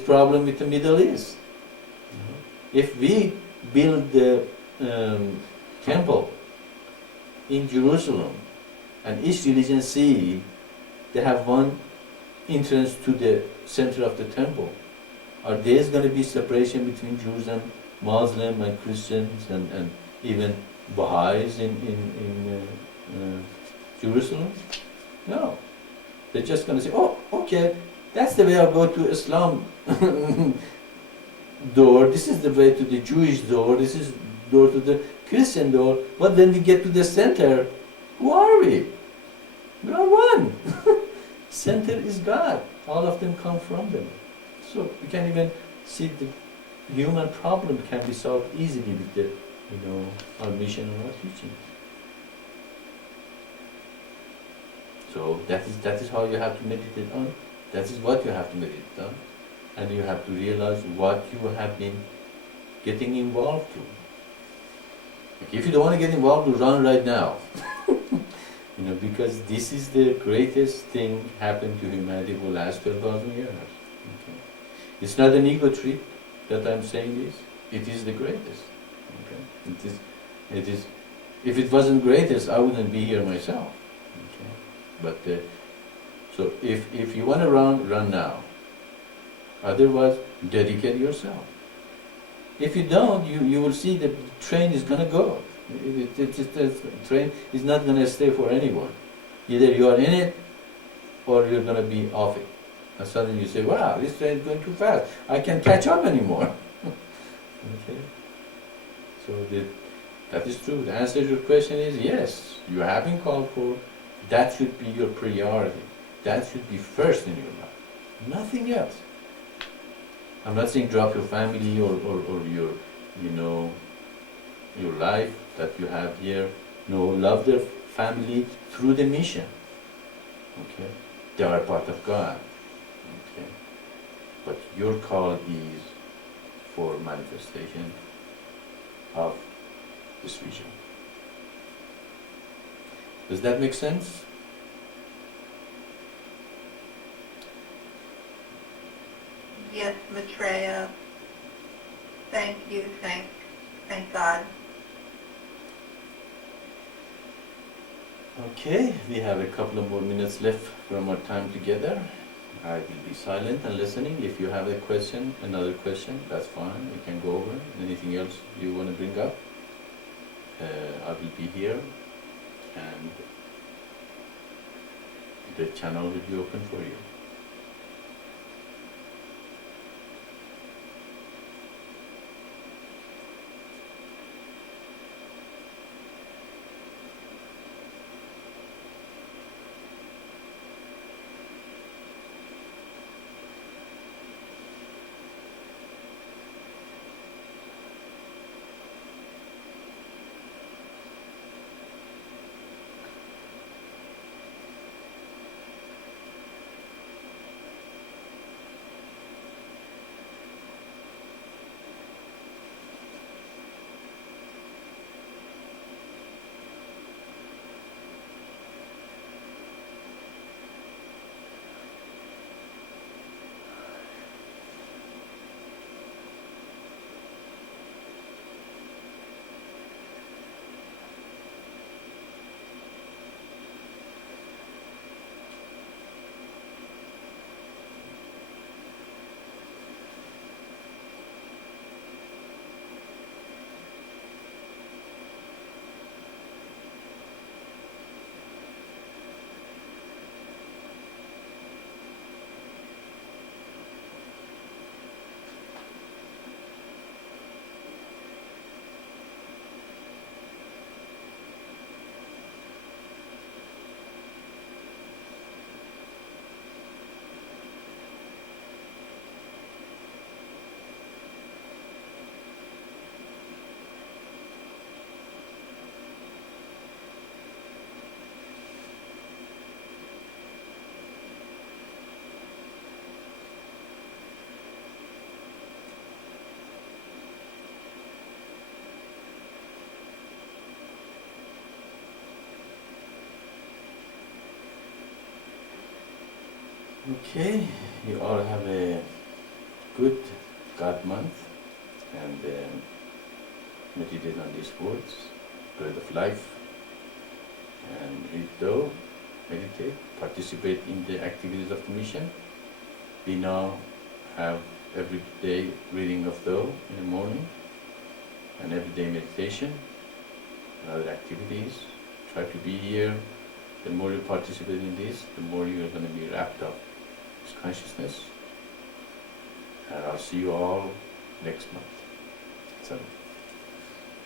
problem with the Middle East. If we build the temple in Jerusalem, and each religion see they have one entrance to the center of the temple, are there going to be separation between Jews and Muslim and Christians and even Bahá'ís in Jerusalem? No. They're just going to say, oh, okay, that's the way I'll go to Islam door, this is the way to the Jewish door, this is door to the Christian door, but when we get to the center, who are we? We are one. Center is God. All of them come from them. So we can even see the human problem can be solved easily with the, our mission and our teaching. So that is how you have to meditate on. That is what you have to meditate on. And you have to realize what you have been getting involved to. Like if you don't want to get involved, run right now. Because this is the greatest thing happened to humanity for the last 12,000 years. Okay. It's not an ego trip that I'm saying this. It is the greatest. Okay. It is. If it wasn't greatest, I wouldn't be here myself. Okay. But so if you want to run now. Otherwise, dedicate yourself. If you don't, you will see the train is going to go. The train is not going to stay for anyone. Either you are in it, or you're going to be off it. And suddenly you say, wow, this train is going too fast. I can't catch up anymore. Okay. So that is true. The answer to your question is yes. You have been called for. That should be your priority. That should be first in your life. Nothing else. I'm not saying drop your family or your, your life that you have here. No, love their family through the mission. Okay? They are part of God. Okay? But your call is for manifestation of this vision. Does that make sense? Yes, Maitreya. Thank you. Thank God. Okay, we have a couple of more minutes left from our time together. I will be silent and listening. If you have a question, another question, that's fine. We can go over. Anything else you want to bring up? I will be here, and the channel will be open for you. Okay, you all have a good God month, and meditate on these words, bread of life, and read Tao, meditate, participate in the activities of the mission. We now have every day reading of Tao in the morning, and everyday meditation, and other activities. Try to be here. The more you participate in this, the more you're going to be wrapped up in this consciousness. And I'll see you all next month. So.